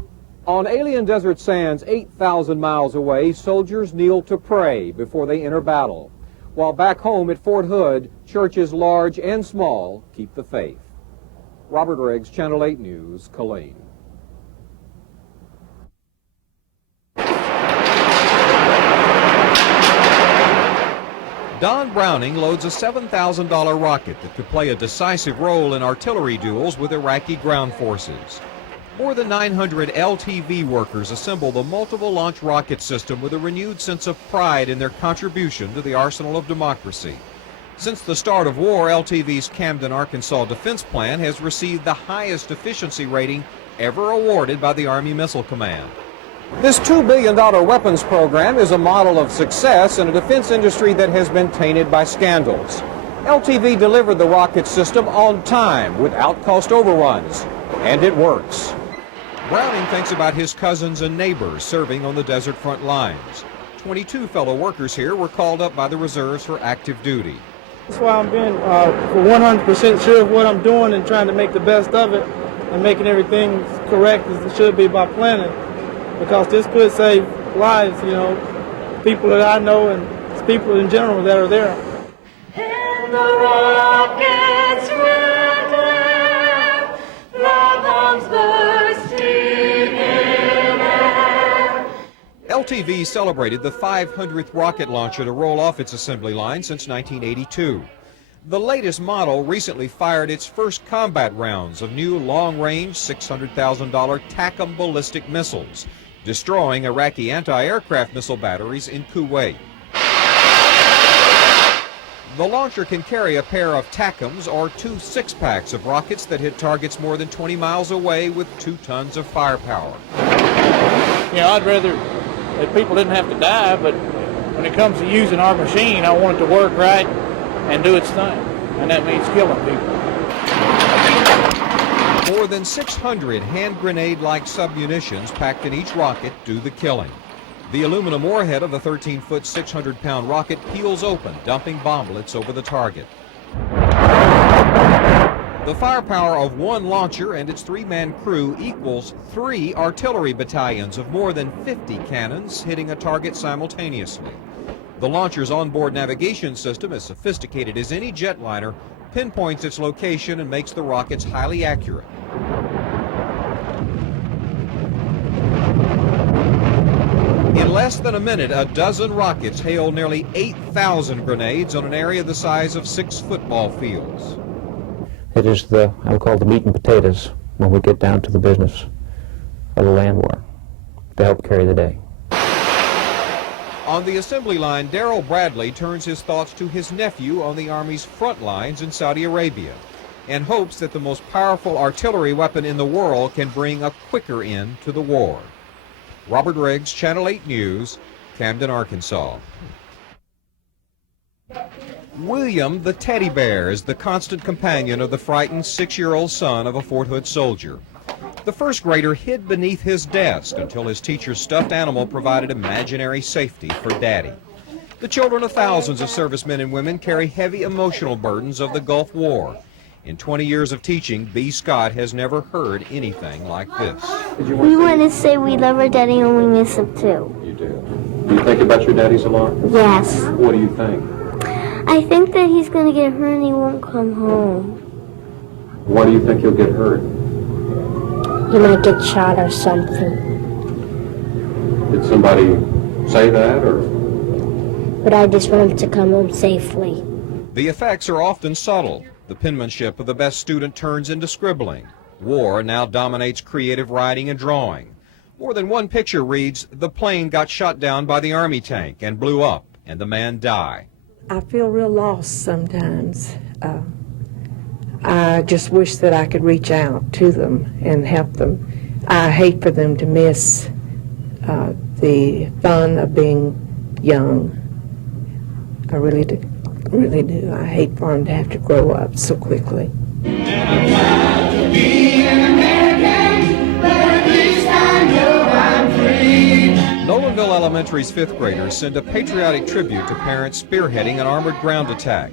On alien desert sands 8,000 miles away, soldiers kneel to pray before they enter battle. While back home at Fort Hood, churches large and small keep the faith. Robert Riggs, Channel 8 News, Killeen. Don Browning loads a $7,000 rocket that could play a decisive role in artillery duels with Iraqi ground forces. More than 900 LTV workers assemble the multiple launch rocket system with a renewed sense of pride in their contribution to the arsenal of democracy. Since the start of war, LTV's Camden, Arkansas defense plan has received the highest efficiency rating ever awarded by the Army Missile Command. This $2 billion weapons program is a model of success in a defense industry that has been tainted by scandals. LTV delivered the rocket system on time without cost overruns, and it works. Browning thinks about his cousins and neighbors serving on the desert front lines. 22 fellow workers here were called up by the reserves for active duty. That's why I'm being for 100% sure of what I'm doing and trying to make the best of it and making everything correct as it should be by planning. Because this could save lives, you know, people that I know and people in general that are there. And the rockets red glare, the bombs bursting in air. LTV celebrated the 500th rocket launcher to roll off its assembly line since 1982. The latest model recently fired its first combat rounds of new long-range $600,000 TACAM ballistic missiles, destroying Iraqi anti-aircraft missile batteries in Kuwait. The launcher can carry a pair of TACAMs or 2 6-packs of rockets that hit targets more than 20 miles away with 2 tons of firepower. You know, I'd rather that people didn't have to die, but when it comes to using our machine, I want it to work right and do its thing, and that means killing people. More than 600 hand grenade-like submunitions packed in each rocket do the killing. The aluminum warhead of the 13-foot, 600-pound rocket peels open, dumping bomblets over the target. The firepower of one launcher and its 3-man crew equals 3 artillery battalions of more than 50 cannons hitting a target simultaneously. The launcher's onboard navigation system, as sophisticated as any jetliner, pinpoints its location and makes the rockets highly accurate. In less than a minute, a dozen rockets hailed nearly 8,000 grenades on an area the size of 6 football fields. It is the, I would call it the meat and potatoes when we get down to the business of the land war to help carry the day. On the assembly line, Darrell Bradley turns his thoughts to his nephew on the Army's front lines in Saudi Arabia and hopes that the most powerful artillery weapon in the world can bring a quicker end to the war. Robert Riggs, Channel 8 News, Camden, Arkansas. William the teddy bear is the constant companion of the frightened 6-year-old son of a Fort Hood soldier. The first grader hid beneath his desk until his teacher's stuffed animal provided imaginary safety for Daddy. The children of thousands of servicemen and women carry heavy emotional burdens of the Gulf War. In 20 years of teaching, B. Scott has never heard anything like this. We want to say we love our daddy and we miss him too. You do. Do you think about your daddies a lot? Yes. What do you think? I think that he's going to get hurt and he won't come home. Why do you think he'll get hurt? He might get shot or something. Did somebody say that, or? But I just want him to come home safely. The effects are often subtle. The penmanship of the best student turns into scribbling. War now dominates creative writing and drawing. More than one picture reads, "The plane got shot down by the Army tank and blew up, and the man died." I feel real lost sometimes. I just wish that I could reach out to them and help them. I hate for them to miss the fun of being young. I really do. Really do. I hate for them to have to grow up so quickly. Nolanville Elementary's 5th graders send a patriotic tribute to parents spearheading an armored ground attack.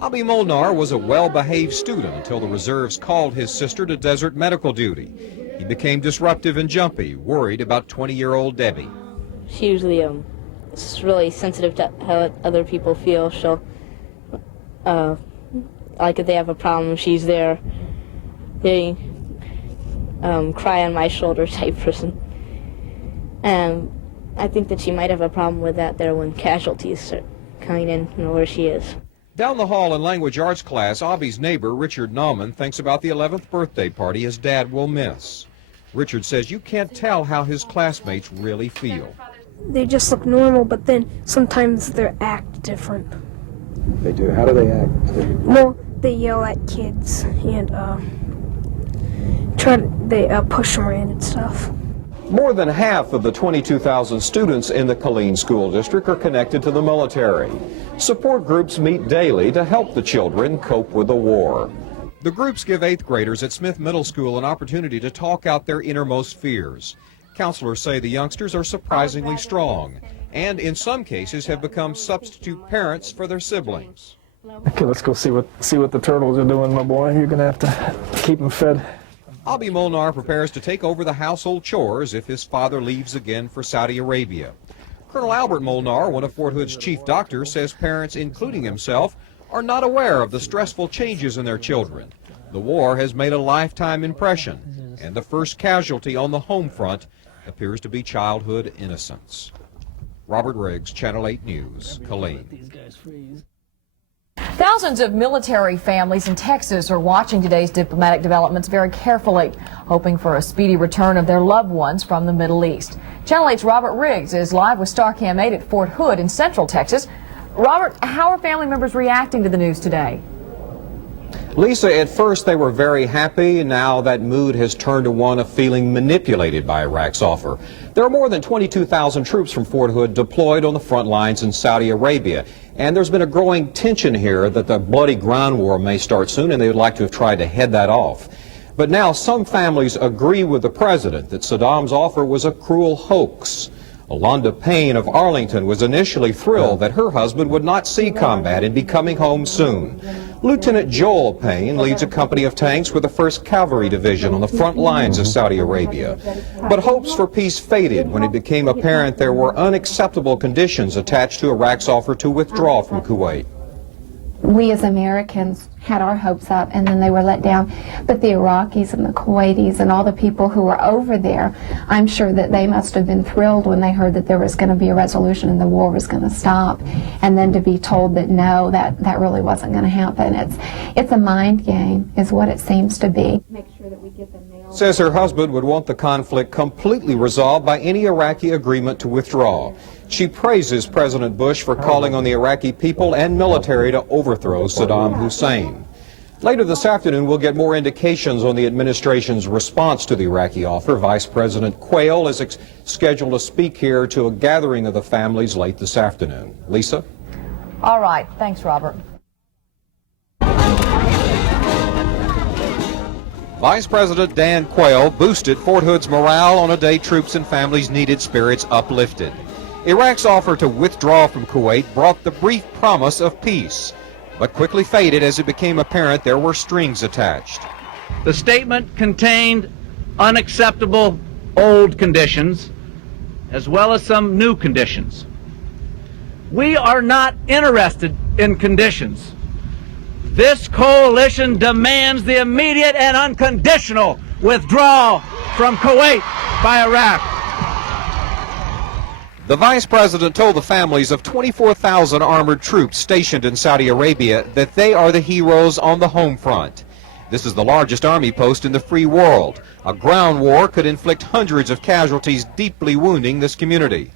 Abi Molnar was a well-behaved student until the reserves called his sister to desert medical duty. He became disruptive and jumpy, worried about 20-year-old Debbie. She usually is really sensitive to how other people feel. She'll, like if they have a problem, she's there. They cry on my shoulder type person. And I think that she might have a problem with that there when casualties start coming in, where she is. Down the hall in language arts class, Abi's neighbor, Richard Nauman, thinks about the 11th birthday party his dad will miss. Richard says you can't tell how his classmates really feel. They just look normal, but then sometimes they act different. They do. How do they act? Well, they yell at kids and they push them around and stuff. More than half of the 22,000 students in the Killeen School District are connected to the military. Support groups meet daily to help the children cope with the war. The groups give 8th graders at Smith Middle School an opportunity to talk out their innermost fears. Counselors say the youngsters are surprisingly strong and in some cases have become substitute parents for their siblings. Okay, let's go see what the turtles are doing, my boy. You're going to have to keep them fed. Abi Molnar prepares to take over the household chores if his father leaves again for Saudi Arabia. Colonel Albert Molnar, one of Fort Hood's chief doctors, says parents, including himself, are not aware of the stressful changes in their children. The war has made a lifetime impression, and the first casualty on the home front appears to be childhood innocence. Robert Riggs, Channel 8 News, Killeen. Thousands of military families in Texas are watching today's diplomatic developments very carefully, hoping for a speedy return of their loved ones from the Middle East. Channel 8's Robert Riggs is live with StarCam 8 at Fort Hood in Central Texas. Robert, how are family members reacting to the news today? Lisa, at first they were very happy. Now that mood has turned to one of feeling manipulated by Iraq's offer. There are more than 22,000 troops from Fort Hood deployed on the front lines in Saudi Arabia. And there's been a growing tension here that the bloody ground war may start soon, and they would like to have tried to head that off. But now some families agree with the president that Saddam's offer was a cruel hoax. Alonda Payne of Arlington was initially thrilled that her husband would not see combat and be coming home soon. Lieutenant Joel Payne leads a company of tanks with the 1st Cavalry Division on the front lines of Saudi Arabia. But hopes for peace faded when it became apparent there were unacceptable conditions attached to Iraq's offer to withdraw from Kuwait. We as Americans had our hopes up and then they were let down. But the Iraqis and the Kuwaitis and all the people who were over there, I'm sure that they must have been thrilled when they heard that there was going to be a resolution and the war was going to stop. And then to be told that no, that really wasn't going to happen. It's a mind game is what it seems to be. Make sure that we get them nailed. Says her husband would want the conflict completely resolved by any Iraqi agreement to withdraw. She praises President Bush for calling on the Iraqi people and military to overthrow Saddam Hussein. Later this afternoon, we'll get more indications on the administration's response to the Iraqi offer. Vice President Quayle is scheduled to speak here to a gathering of the families late this afternoon. Lisa? All right. Thanks, Robert. Vice President Dan Quayle boosted Fort Hood's morale on a day troops and families needed spirits uplifted. Iraq's offer to withdraw from Kuwait brought the brief promise of peace, but quickly faded as it became apparent there were strings attached. The statement contained unacceptable old conditions as well as some new conditions. We are not interested in conditions. This coalition demands the immediate and unconditional withdrawal from Kuwait by Iraq. The Vice President told the families of 24,000 armored troops stationed in Saudi Arabia that they are the heroes on the home front. This is the largest army post in the free world. A ground war could inflict hundreds of casualties, deeply wounding this community.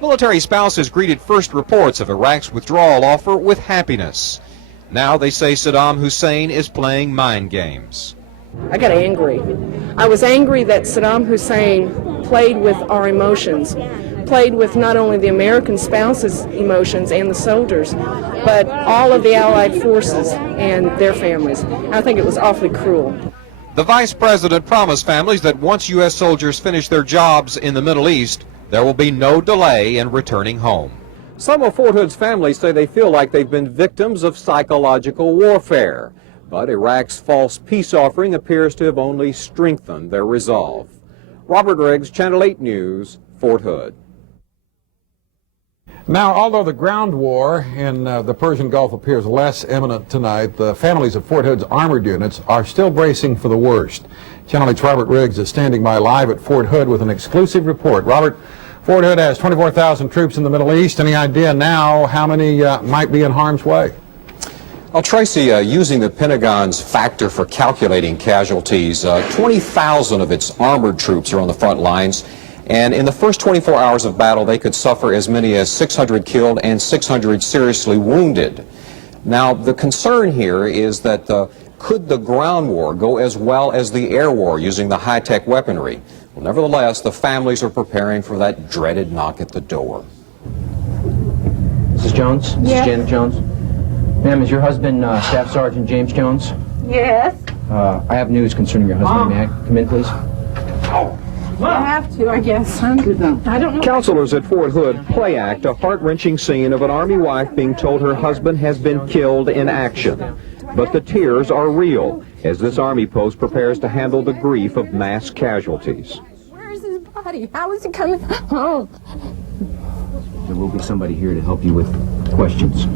Military spouses greeted first reports of Iraq's withdrawal offer with happiness. Now they say Saddam Hussein is playing mind games. I got angry. I was angry that Saddam Hussein played with our emotions, played with not only the American spouses' emotions and the soldiers, but all of the Allied forces and their families. I think it was awfully cruel. The Vice President promised families that once U.S. soldiers finish their jobs in the Middle East, there will be no delay in returning home. Some of Fort Hood's families say they feel like they've been victims of psychological warfare, but Iraq's false peace offering appears to have only strengthened their resolve. Robert Riggs, Channel 8 News, Fort Hood. Now, although the ground war in the Persian Gulf appears less imminent tonight, the families of Fort Hood's armored units are still bracing for the worst. Channel 8's Robert Riggs is standing by live at Fort Hood with an exclusive report. Robert, Fort Hood has 24,000 troops in the Middle East. Any idea now how many might be in harm's way? Well, Tracy, using the Pentagon's factor for calculating casualties, 20,000 of its armored troops are on the front lines. And in the first 24 hours of battle, they could suffer as many as 600 killed and 600 seriously wounded. Now, the concern here is that could the ground war go as well as the air war using the high-tech weaponry? Well, nevertheless, the families are preparing for that dreaded knock at the door. Mrs. Jones? Yes. Mrs. Janet Jones? Ma'am, is your husband Staff Sergeant James Jones? Yes. I have news concerning your husband. May I come in, please? I have to, I guess. I don't know. Counselors at Fort Hood play act a heart-wrenching scene of an Army wife being told her husband has been killed in action. But the tears are real as this Army post prepares to handle the grief of mass casualties. Where's his body? How is he coming home? There will be somebody here to help you with questions.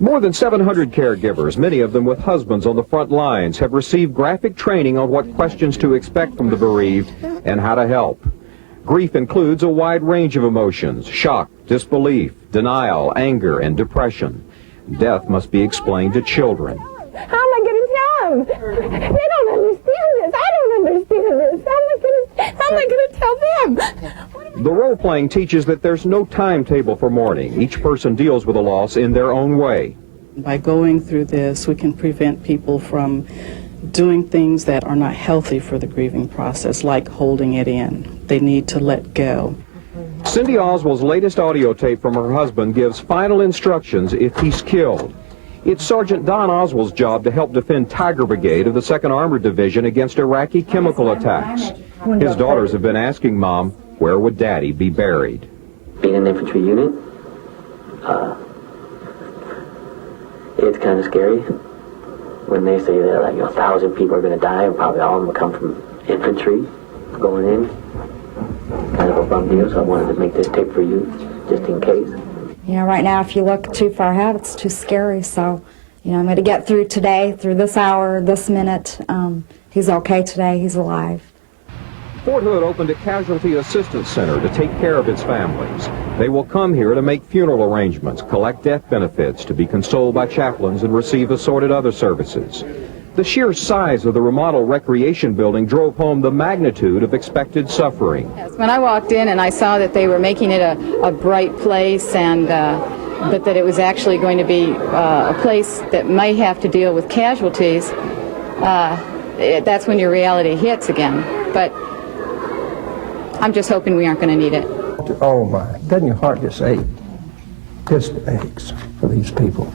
More than 700 caregivers, many of them with husbands on the front lines, have received graphic training on what questions to expect from the bereaved and how to help. Grief includes a wide range of emotions: shock, disbelief, denial, anger, and depression. Death must be explained to children. How am I going to tell them? They don't understand this. I don't understand this. How am I going to tell them? The role-playing teaches that there's no timetable for mourning. Each person deals with a loss in their own way. By going through this, we can prevent people from doing things that are not healthy for the grieving process, like holding it in. They need to let go. Cindy Oswald's latest audio tape from her husband gives final instructions if he's killed. It's Sergeant Don Oswald's job to help defend Tiger Brigade of the 2nd Armored Division against Iraqi chemical attacks. His daughters have been asking Mom, where would Daddy be buried? Being an infantry unit, it's kind of scary when they say that like 1,000 people are going to die and probably all of them will come from infantry going in. Kind of a bum deal, so I wanted to make this tape for you just in case. You know, right now, if you look too far ahead, it's too scary. So, you know, I'm going to get through today, through this hour, this minute. He's okay today. He's alive. Fort Hood opened a casualty assistance center to take care of its families. They will come here to make funeral arrangements, collect death benefits, to be consoled by chaplains, and receive assorted other services. The sheer size of the remodeled recreation building drove home the magnitude of expected suffering. Yes, when I walked in and I saw that they were making it a bright place, and but that it was actually going to be a place that may have to deal with casualties, that's when your reality hits again. But I'm just hoping we aren't going to need it. Oh my, doesn't your heart just ache? Just aches for these people.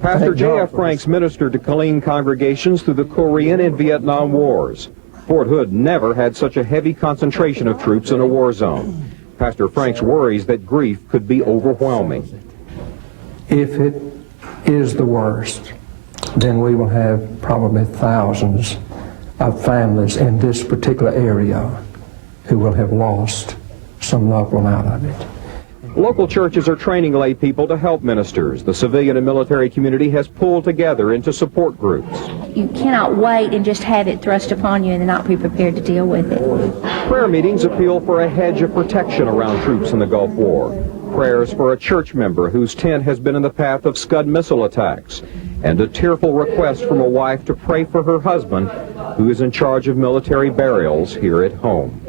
Pastor J.F. Franks ministered to Killeen congregations through the Korean and Vietnam Wars. Fort Hood never had such a heavy concentration of troops in a war zone. Pastor Franks worries that grief could be overwhelming. If it is the worst, then we will have probably thousands of families in this particular area who will have lost some loved one out of it. Local churches are training lay people to help ministers. The civilian and military community has pulled together into support groups. You cannot wait and just have it thrust upon you and then not be prepared to deal with it. Prayer meetings appeal for a hedge of protection around troops in the Gulf War. Prayers for a church member whose tent has been in the path of Scud missile attacks. And a tearful request from a wife to pray for her husband, who is in charge of military burials here at home.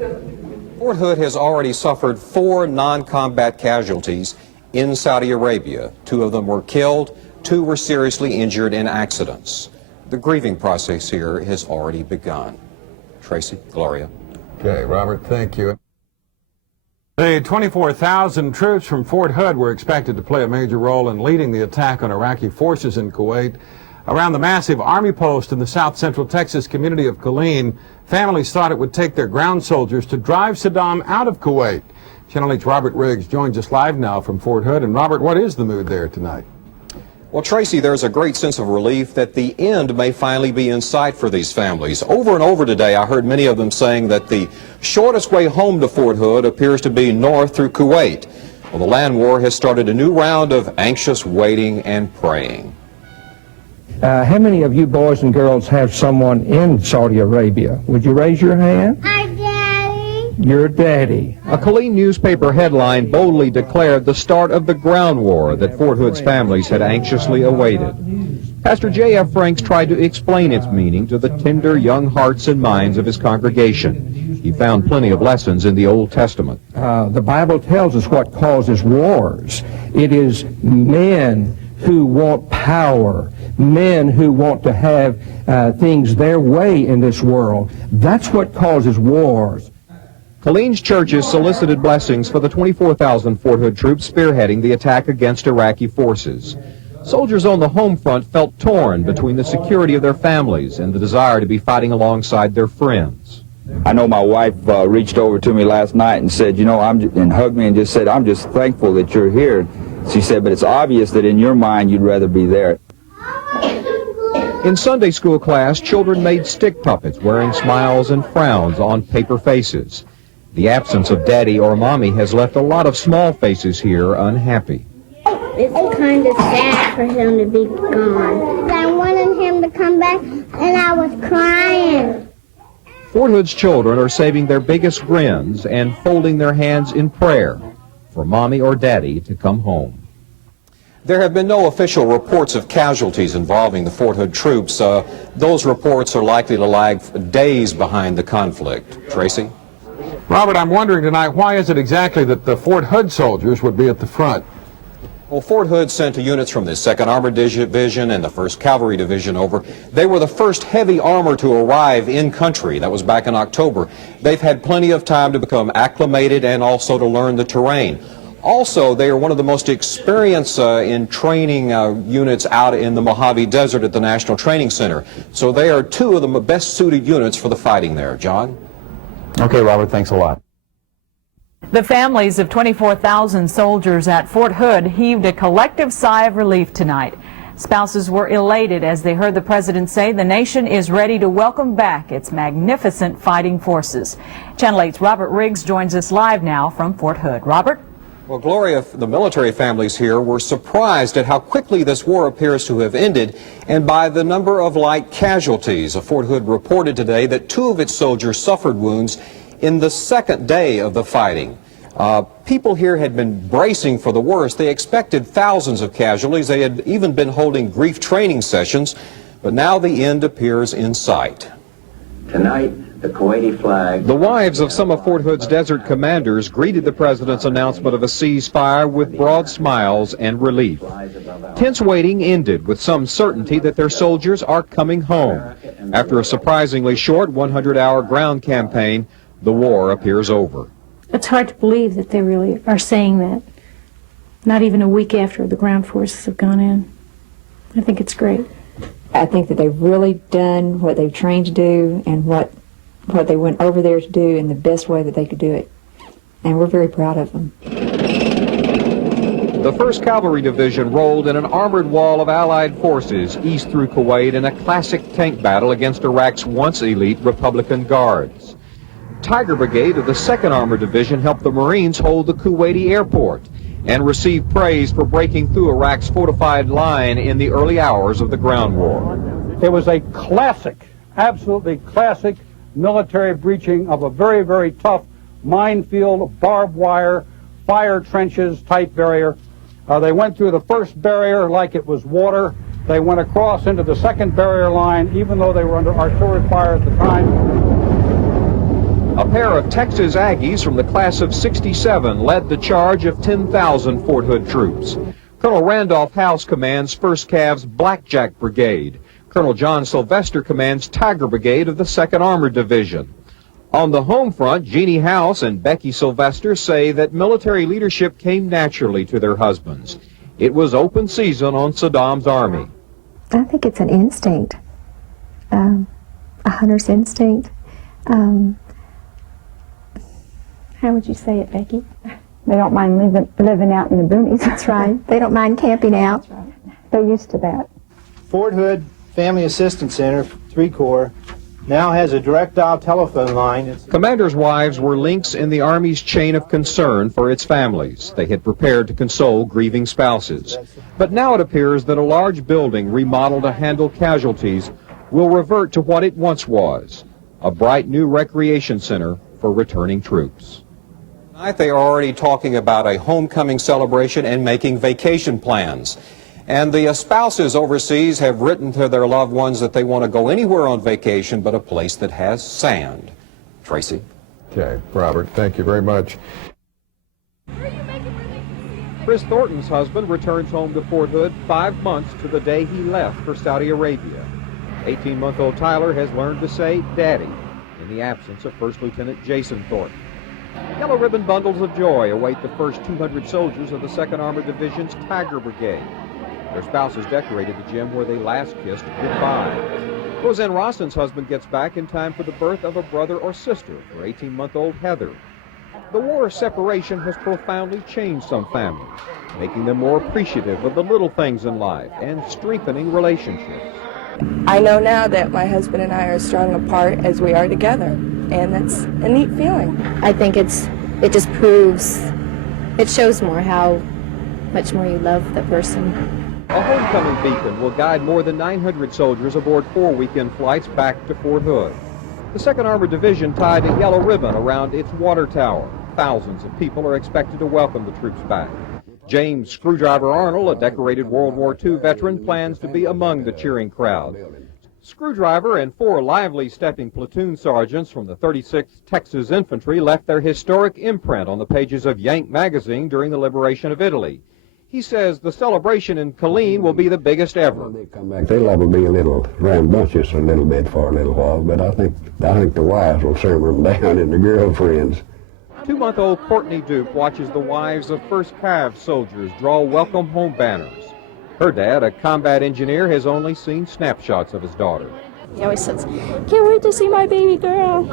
Fort Hood has already suffered 4 non-combat casualties in Saudi Arabia. 2 of them were killed, 2 were seriously injured in accidents. The grieving process here has already begun. Tracy, Gloria. Okay, Robert, thank you. The 24,000 troops from Fort Hood were expected to play a major role in leading the attack on Iraqi forces in Kuwait. Around the massive army post in the south central Texas community of Killeen, families thought it would take their ground soldiers to drive Saddam out of Kuwait. Channel 8's Robert Riggs joins us live now from Fort Hood. And Robert, what is the mood there tonight? Well, Tracy, there's a great sense of relief that the end may finally be in sight for these families. Over and over today, I heard many of them saying that the shortest way home to Fort Hood appears to be north through Kuwait. Well, the land war has started a new round of anxious waiting and praying. How many of you boys and girls have someone in Saudi Arabia? Would you raise your hand? Hi, Daddy. Your daddy. A Killeen newspaper headline boldly declared the start of the ground war that Fort Hood's families had anxiously awaited. Pastor J.F. Franks tried to explain its meaning to the tender young hearts and minds of his congregation. He found plenty of lessons in the Old Testament. The Bible tells us what causes wars. It is men who want power, men who want to have things their way in this world. That's what causes wars. Killeen's churches solicited blessings for the 24,000 Fort Hood troops spearheading the attack against Iraqi forces. Soldiers on the home front felt torn between the security of their families and the desire to be fighting alongside their friends. I know my wife reached over to me last night and said, you know, and hugged me and just said, I'm just thankful that you're here. She said, but it's obvious that in your mind you'd rather be there. In Sunday school class, children made stick puppets wearing smiles and frowns on paper faces. The absence of Daddy or Mommy has left a lot of small faces here unhappy. It's kind of sad for him to be gone. I wanted him to come back, and I was crying. Fort Hood's children are saving their biggest grins and folding their hands in prayer for Mommy or Daddy to come home. There have been no official reports of casualties involving the Fort Hood troops. Those reports are likely to lag days behind the conflict. Tracy? Robert, I'm wondering tonight, why is it exactly that the Fort Hood soldiers would be at the front? Well, Fort Hood sent units from the 2nd Armored Division and the 1st Cavalry Division over. They were the first heavy armor to arrive in country. That was back in October. They've had plenty of time to become acclimated and also to learn the terrain. Also, they are one of the most experienced in training units out in the Mojave Desert at the National Training Center. So they are 2 of the best suited units for the fighting there. John? Okay, Robert, thanks a lot. The families of 24,000 soldiers at Fort Hood heaved a collective sigh of relief tonight. Spouses were elated as they heard the president say the nation is ready to welcome back its magnificent fighting forces. Channel 8's Robert Riggs joins us live now from Fort Hood. Robert? Well, Gloria, the military families here were surprised at how quickly this war appears to have ended and by the number of light casualties. Fort Hood reported today that 2 of its soldiers suffered wounds in the 2nd day of the fighting. People here had been bracing for the worst. They expected thousands of casualties. They had even been holding grief training sessions, but now the end appears in sight. Tonight, the Kuwaiti flag. The wives of some of Fort Hood's desert commanders greeted the president's announcement of a ceasefire with broad smiles and relief. Tense waiting ended with some certainty that their soldiers are coming home. After a surprisingly short 100-hour ground campaign, the war appears over. It's hard to believe that they really are saying that, not even a week after the ground forces have gone in. I think it's great. I think that they've really done what they've trained to do and what they went over there to do in the best way that they could do it. And we're very proud of them. The 1st Cavalry Division rolled in an armored wall of Allied forces east through Kuwait in a classic tank battle against Iraq's once elite Republican Guards. Tiger Brigade of the 2nd Armored Division helped the Marines hold the Kuwaiti airport and received praise for breaking through Iraq's fortified line in the early hours of the ground war. It was a classic, absolutely classic military breaching of a very, very tough minefield, barbed wire, fire trenches type barrier. They went through the first barrier like it was water. They went across into the second barrier line, even though they were under artillery fire at the time. A pair of Texas Aggies from the class of '67 led the charge of 10,000 Fort Hood troops. Colonel Randolph House commands 1st Cav's Blackjack Brigade. Colonel John Sylvester commands Tiger Brigade of the 2nd Armored Division. On the home front, Jeannie House and Becky Sylvester say that military leadership came naturally to their husbands. It was open season on Saddam's army. I think it's an instinct, a hunter's instinct. How would you say it, Becky? They don't mind living out in the boonies. That's right. They don't mind camping out. That's right. They're used to that. Fort Hood Family Assistance Center, 3 Corps, now has a direct dial telephone line. Commanders' wives were links in the Army's chain of concern for its families. They had prepared to console grieving spouses. But now it appears that a large building remodeled to handle casualties will revert to what it once was, a bright new recreation center for returning troops. Tonight they are already talking about a homecoming celebration and making vacation plans. And the spouses overseas have written to their loved ones that they want to go anywhere on vacation but a place that has sand. Tracy? Okay, Robert, thank you very much. Chris Thornton's husband returns home to Fort Hood 5 months to the day he left for Saudi Arabia. 18-month-old Tyler has learned to say Daddy in the absence of First Lieutenant Jason Thornton. Yellow ribbon bundles of joy await the first 200 soldiers of the 2nd Armored Division's Tiger Brigade. Their spouses decorated the gym where they last kissed goodbye. Roseanne Roston's husband gets back in time for the birth of a brother or sister for 18-month-old Heather. The war of separation has profoundly changed some families, making them more appreciative of the little things in life and strengthening relationships. I know now that my husband and I are as strong apart as we are together, and that's a neat feeling. I think it just proves, it shows more how much more you love the person. A homecoming beacon will guide more than 900 soldiers aboard 4 weekend flights back to Fort Hood. The 2nd Armored Division tied a yellow ribbon around its water tower. Thousands of people are expected to welcome the troops back. James Screwdriver Arnold, a decorated World War II veteran, plans to be among the cheering crowd. Screwdriver and 4 lively stepping platoon sergeants from the 36th Texas Infantry left their historic imprint on the pages of Yank magazine during the liberation of Italy. He says the celebration in Killeen will be the biggest ever. When they come back, they'll probably be a little rambunctious a little bit for a little while, but I think the wives will simmer them down and the girlfriends. 2-month-old Courtney Duke watches the wives of 1st Cav soldiers draw welcome home banners. Her dad, a combat engineer, has only seen snapshots of his daughter. He always says, "Can't wait to see my baby girl."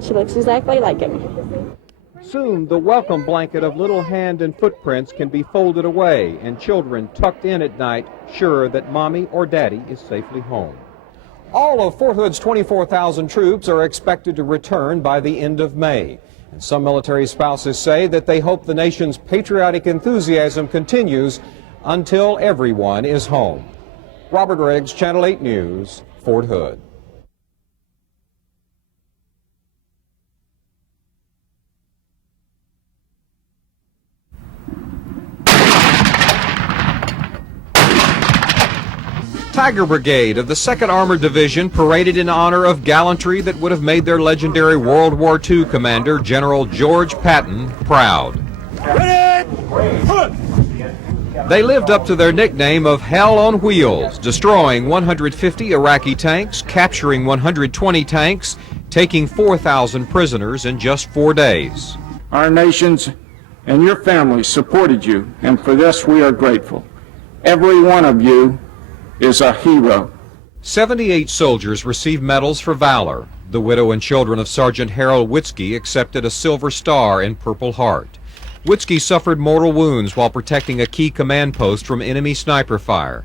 She looks exactly like him. Soon, the welcome blanket of little hand and footprints can be folded away and children tucked in at night, sure that mommy or daddy is safely home. All of Fort Hood's 24,000 troops are expected to return by the end of May. And some military spouses say that they hope the nation's patriotic enthusiasm continues until everyone is home. Robert Riggs, Channel 8 News, Fort Hood. Tiger Brigade of the 2nd Armored Division paraded in honor of gallantry that would have made their legendary World War II commander, General George Patton, proud. They lived up to their nickname of Hell on Wheels, destroying 150 Iraqi tanks, capturing 120 tanks, taking 4,000 prisoners in just 4 days. Our nations and your families supported you, and for this we are grateful. Every one of you is a hero. 78 soldiers received medals for valor. The widow and children of Sergeant Harold Witzke accepted a Silver Star and Purple Heart. Witzke suffered mortal wounds while protecting a key command post from enemy sniper fire.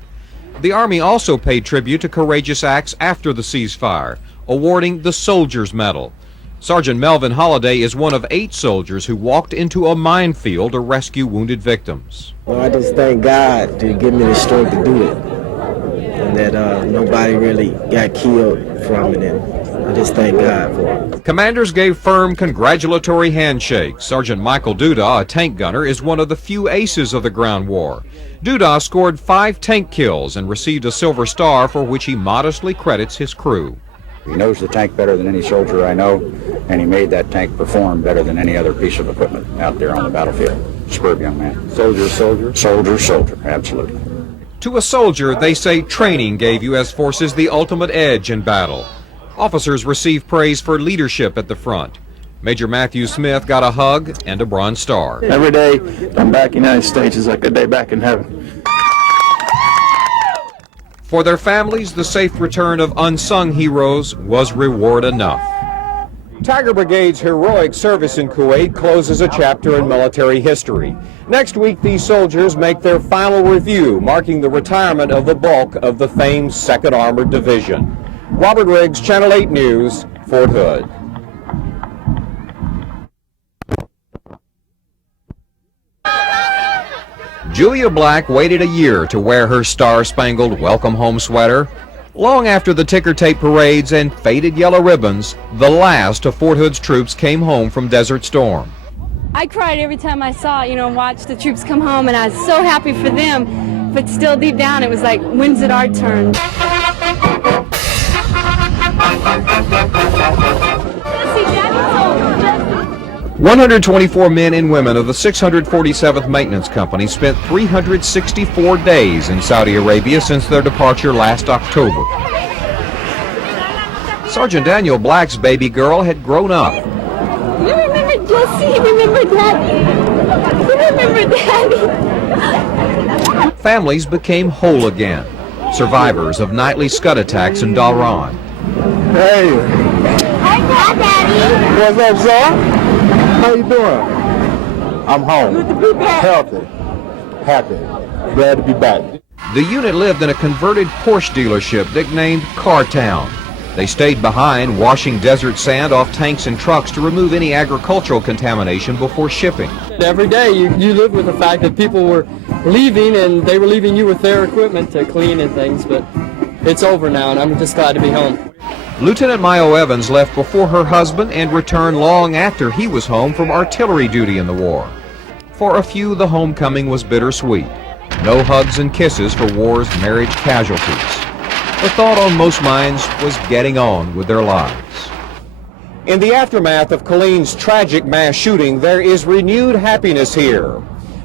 The Army also paid tribute to courageous acts after the ceasefire, awarding the Soldier's Medal. Sergeant Melvin Holliday is one of 8 soldiers who walked into a minefield to rescue wounded victims. Well, I just thank God to give me the strength to do it, and that nobody really got killed from it, and I just thank God for it. Commanders gave firm congratulatory handshakes. Sergeant Michael Duda, a tank gunner, is one of the few aces of the ground war. Duda scored 5 tank kills and received a Silver Star, for which he modestly credits his crew. He knows the tank better than any soldier I know, and he made that tank perform better than any other piece of equipment out there on the battlefield. Superb young man. Soldier, soldier? Soldier, soldier, absolutely. To a soldier, they say training gave U.S. forces the ultimate edge in battle. Officers receive praise for leadership at the front. Major Matthew Smith got a hug and a Bronze Star. Every day I'm back in the United States is like a day back in heaven. For their families, the safe return of unsung heroes was reward enough. Tiger Brigade's heroic service in Kuwait closes a chapter in military history. Next week, these soldiers make their final review, marking the retirement of the bulk of the famed 2nd Armored Division. Robert Riggs, Channel 8 News, Fort Hood. Julia Black waited a year to wear her star-spangled welcome home sweater. Long after the ticker tape parades and faded yellow ribbons, the last of Fort Hood's troops came home from Desert Storm. I cried every time I saw, watch the troops come home, and I was so happy for them, but still deep down it was like, when's it our turn? 124 men and women of the 647th Maintenance Company spent 364 days in Saudi Arabia since their departure last October. Sergeant Daniel Black's baby girl had grown up. You remember Jesse? You remember Daddy? You remember Daddy? Families became whole again, survivors of nightly Scud attacks in Dhahran. Hey! Hi, Daddy! What's up, son? How you doing? I'm home. Healthy. Happy. Glad to be back. The unit lived in a converted Porsche dealership nicknamed Car Town. They stayed behind, washing desert sand off tanks and trucks to remove any agricultural contamination before shipping. Every day you live with the fact that people were leaving, and they were leaving you with their equipment to clean and things, but it's over now, and I'm just glad to be home. Lieutenant Mayo Evans left before her husband and returned long after he was home from artillery duty in the war. For a few, the homecoming was bittersweet. No hugs and kisses for war's marriage casualties. The thought on most minds was getting on with their lives. In the aftermath of Killeen's tragic mass shooting, there is renewed happiness here.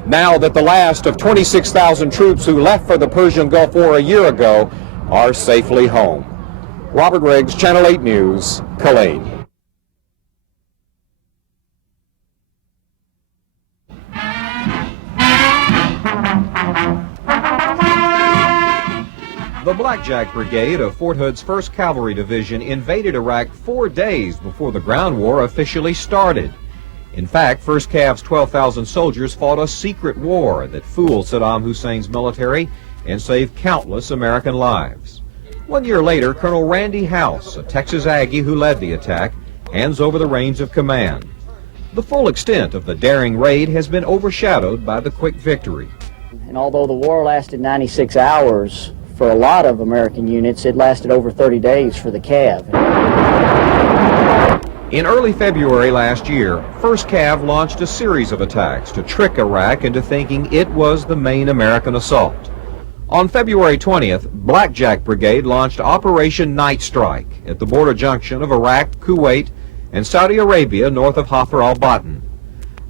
Now that the last of 26,000 troops who left for the Persian Gulf War a year ago are safely home. Robert Riggs, Channel 8 News, Killeen. The Blackjack Brigade of Fort Hood's 1st Cavalry Division invaded Iraq 4 days before the ground war officially started. In fact, 1st Cav's 12,000 soldiers fought a secret war that fooled Saddam Hussein's military and saved countless American lives. 1 year later, Colonel Randy House, a Texas Aggie who led the attack, hands over the reins of command. The full extent of the daring raid has been overshadowed by the quick victory. And although the war lasted 96 hours, for a lot of American units, it lasted over 30 days for the Cav. In early February last year, 1st Cav launched a series of attacks to trick Iraq into thinking it was the main American assault. On February 20th, Blackjack Brigade launched Operation Night Strike at the border junction of Iraq, Kuwait, and Saudi Arabia north of Hafr al-Batin.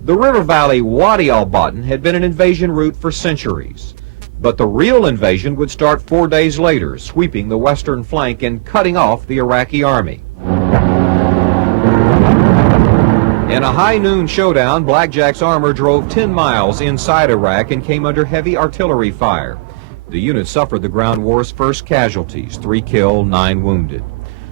The river valley Wadi al-Batin had been an invasion route for centuries. But the real invasion would start 4 days later, sweeping the western flank and cutting off the Iraqi army. In a high noon showdown, Blackjack's armor drove 10 miles inside Iraq and came under heavy artillery fire. The unit suffered the ground war's first casualties, 3 killed, 9 wounded.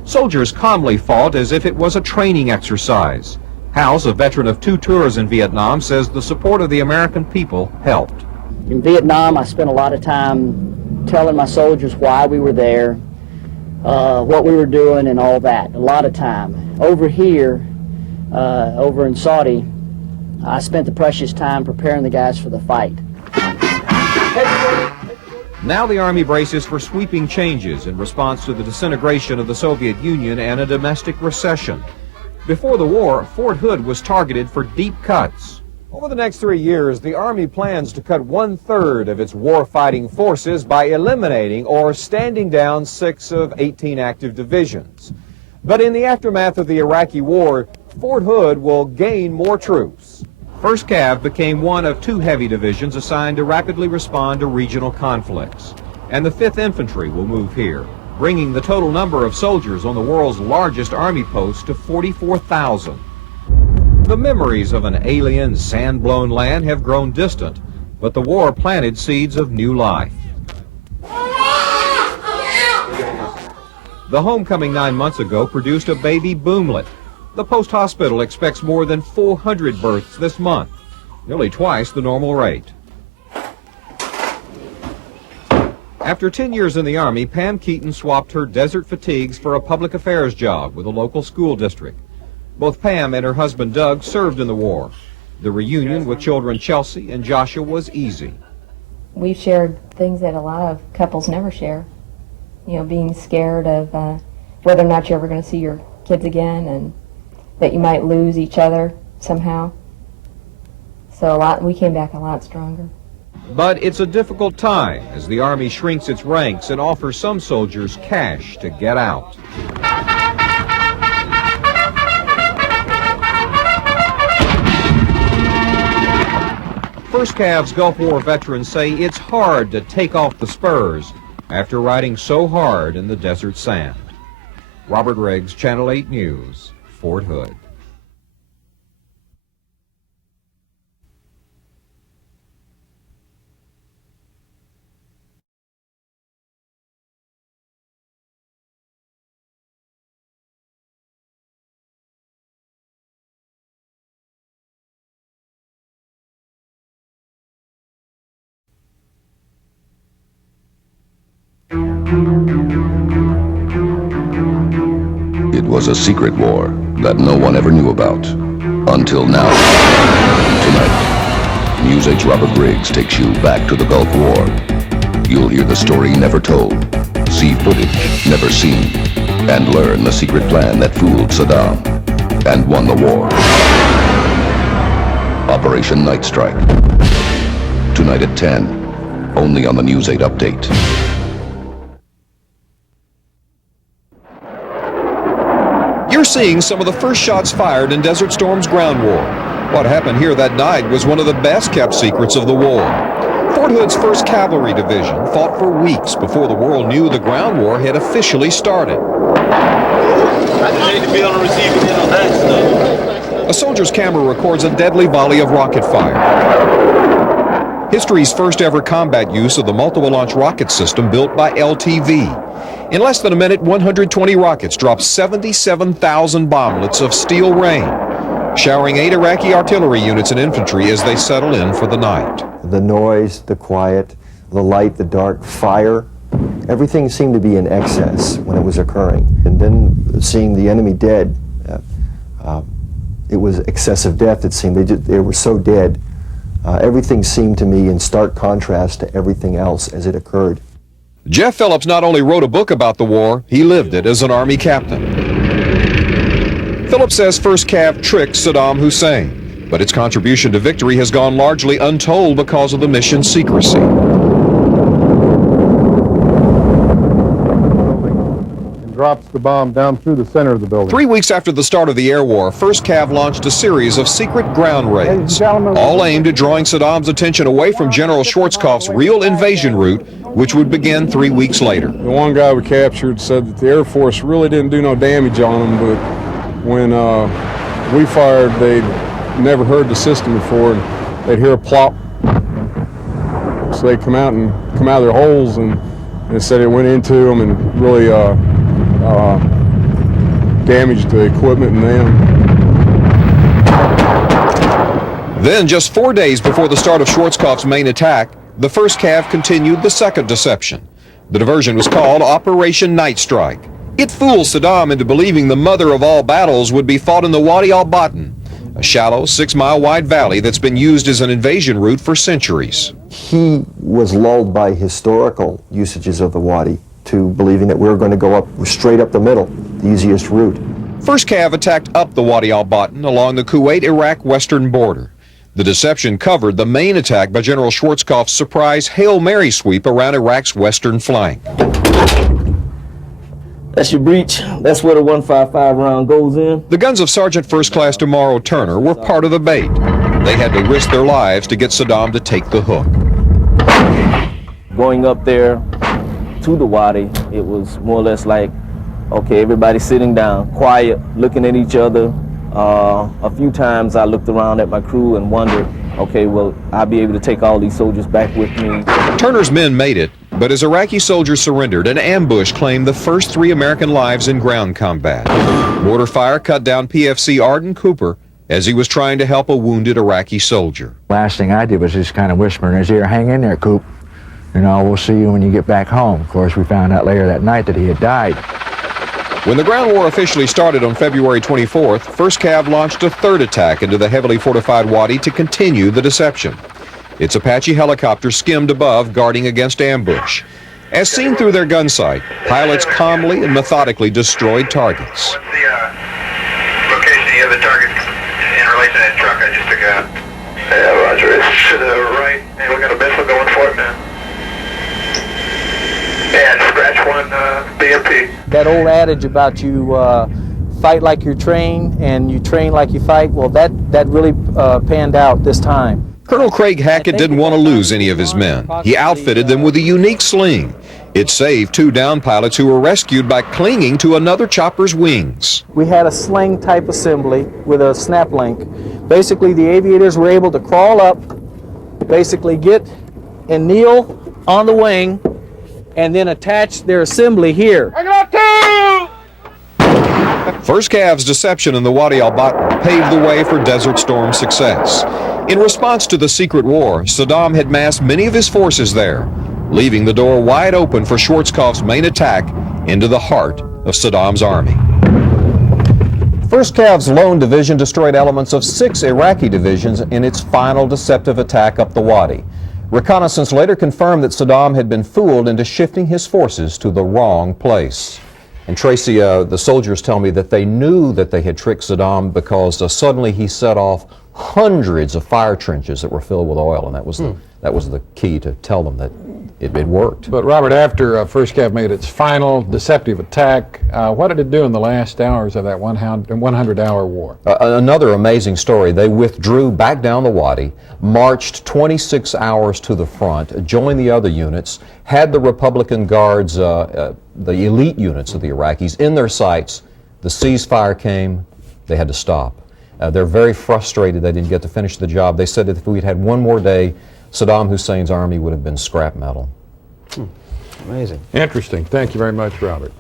Soldiers calmly fought as if it was a training exercise. House, a veteran of 2 tours in Vietnam, says the support of the American people helped. In Vietnam, I spent a lot of time telling my soldiers why we were there, what we were doing, and all that. A lot of time. Over here, over in Saudi, I spent the precious time preparing the guys for the fight. Now the Army braces for sweeping changes in response to the disintegration of the Soviet Union and a domestic recession. Before the war, Fort Hood was targeted for deep cuts. Over the next 3 years, the Army plans to cut 1/3 of its war-fighting forces by eliminating or standing down 6 of 18 active divisions. But in the aftermath of the Iraqi war, Fort Hood will gain more troops. 1st Cav became one of 2 heavy divisions assigned to rapidly respond to regional conflicts. And the 5th Infantry will move here, bringing the total number of soldiers on the world's largest army post to 44,000. The memories of an alien, sand-blown land have grown distant, but the war planted seeds of new life. The homecoming 9 months ago produced a baby boomlet. The post hospital expects more than 400 births this month, nearly twice the normal rate. After 10 years in the Army, Pam Keaton swapped her desert fatigues for a public affairs job with a local school district. Both Pam and her husband Doug served in the war. The reunion with children Chelsea and Joshua was easy. We've shared things that a lot of couples never share. You know, being scared of whether or not you're ever going to see your kids again, and that you might lose each other somehow. So we came back a lot stronger. But it's a difficult time as the Army shrinks its ranks and offers some soldiers cash to get out. 1st Cav's Gulf War veterans say it's hard to take off the spurs after riding so hard in the desert sand. Robert Riggs, Channel 8 News, Fort Hood. It was a secret war that no one ever knew about, until now. Tonight, News 8's Robert Riggs takes you back to the Gulf War. You'll hear the story never told, see footage never seen, and learn the secret plan that fooled Saddam and won the war. Operation Night Strike. Tonight at 10, only on the News 8 Update. You're seeing some of the first shots fired in Desert Storm's ground war. What happened here that night was one of the best-kept secrets of the war. Fort Hood's 1st Cavalry Division fought for weeks before the world knew the ground war had officially started. I hate to be on the receiving end on that stuff. A soldier's camera records a deadly volley of rocket fire. History's first ever combat use of the multiple launch rocket system built by LTV. In less than a minute, 120 rockets dropped 77,000 bomblets of steel rain, showering 8 Iraqi artillery units and infantry as they settle in for the night. The noise, the quiet, the light, the dark, fire, everything seemed to be in excess when it was occurring. And then seeing the enemy dead, it was excessive death, it seemed. They were so dead. Everything seemed to me in stark contrast to everything else as it occurred. Jeff Phillips not only wrote a book about the war, he lived it as an Army captain. Phillips says 1st Cav tricked Saddam Hussein, but its contribution to victory has gone largely untold because of the mission's secrecy. Drops the bomb down through the center of the building. 3 weeks after the start of the air war, 1st Cav launched a series of secret ground raids, all aimed at drawing Saddam's attention away from General Schwarzkopf's real invasion route, which would begin 3 weeks later. The one guy we captured said that the Air Force really didn't do no damage on him, but when we fired, they'd never heard the system before, and they'd hear a plop. tanks. They come out of their holes, and it said it went into them and really damaged the equipment and them. Then, just 4 days before the start of Schwarzkopf's main attack, the 1st Cav continued the second deception. The diversion was called Operation Night Strike. It fooled Saddam into believing the mother of all battles would be fought in the Wadi al-Batin, a shallow 6-mile wide valley that's been used as an invasion route for centuries. He was lulled by historical usages of the Wadi to believing that we were going to go up straight up the middle, the easiest route. 1st Cav attacked up the Wadi al-Batin along the Kuwait-Iraq western border. The deception covered the main attack by General Schwarzkopf's surprise Hail Mary sweep around Iraq's western flank. That's your breech. That's where the 155 round goes in. The guns of Sergeant First Class Tomorrow Turner were part of the bait. They had to risk their lives to get Saddam to take the hook. Going up there to the Wadi, it was more or less like, okay, everybody sitting down, quiet, looking at each other. A few times I looked around at my crew and wondered, okay, well, I'll be able to take all these soldiers back with me. Turner's men made it, but as Iraqi soldiers surrendered, an ambush claimed the first 3 American lives in ground combat. Mortar fire cut down PFC Arden Cooper as he was trying to help a wounded Iraqi soldier. Last thing I did was just kind of whisper in his ear, hang in there, Coop. You know, we'll see you when you get back home. Of course, we found out later that night that he had died. When the ground war officially started on February 24th, 1st Cav launched a 3rd attack into the heavily fortified Wadi to continue the deception. Its Apache helicopter skimmed above, guarding against ambush. As seen through their gun sight, pilots calmly and methodically destroyed targets. What's the location of the target in relation to that truck I just took out? Yeah, roger. It's to the right. Hey, we got a missile going for it now. And scratch 1 BMP. That old adage about you fight like you're trained and you train like you fight, well, that really panned out this time. Colonel Craig Hackett didn't want to lose any of his men. He outfitted them with a unique sling. It saved 2 down pilots who were rescued by clinging to another chopper's wings. We had a sling type assembly with a snap link. Basically, the aviators were able to crawl up, basically get and kneel on the wing, and then attach their assembly here. I got 2! 1st Cav's deception in the Wadi al-Batin paved the way for Desert Storm's success. In response to the secret war, Saddam had massed many of his forces there, leaving the door wide open for Schwarzkopf's main attack into the heart of Saddam's army. 1st Cav's lone division destroyed elements of 6 Iraqi divisions in its final deceptive attack up the Wadi. Reconnaissance later confirmed that Saddam had been fooled into shifting his forces to the wrong place. And Tracy, the soldiers tell me that they knew that they had tricked Saddam because suddenly he set off hundreds of fire trenches that were filled with oil, and that was the key to tell them that it worked. But Robert, after 1st Cav made its final deceptive attack, what did it do in the last hours of that 100-hour war? Another amazing story. They withdrew back down the Wadi, marched 26 hours to the front, joined the other units, had the Republican Guards, the elite units of the Iraqis, in their sights. The ceasefire came. They had to stop. They're very frustrated they didn't get to finish the job. They said that if we'd had one more day, Saddam Hussein's army would have been scrap metal. Amazing. Interesting. Thank you very much, Robert.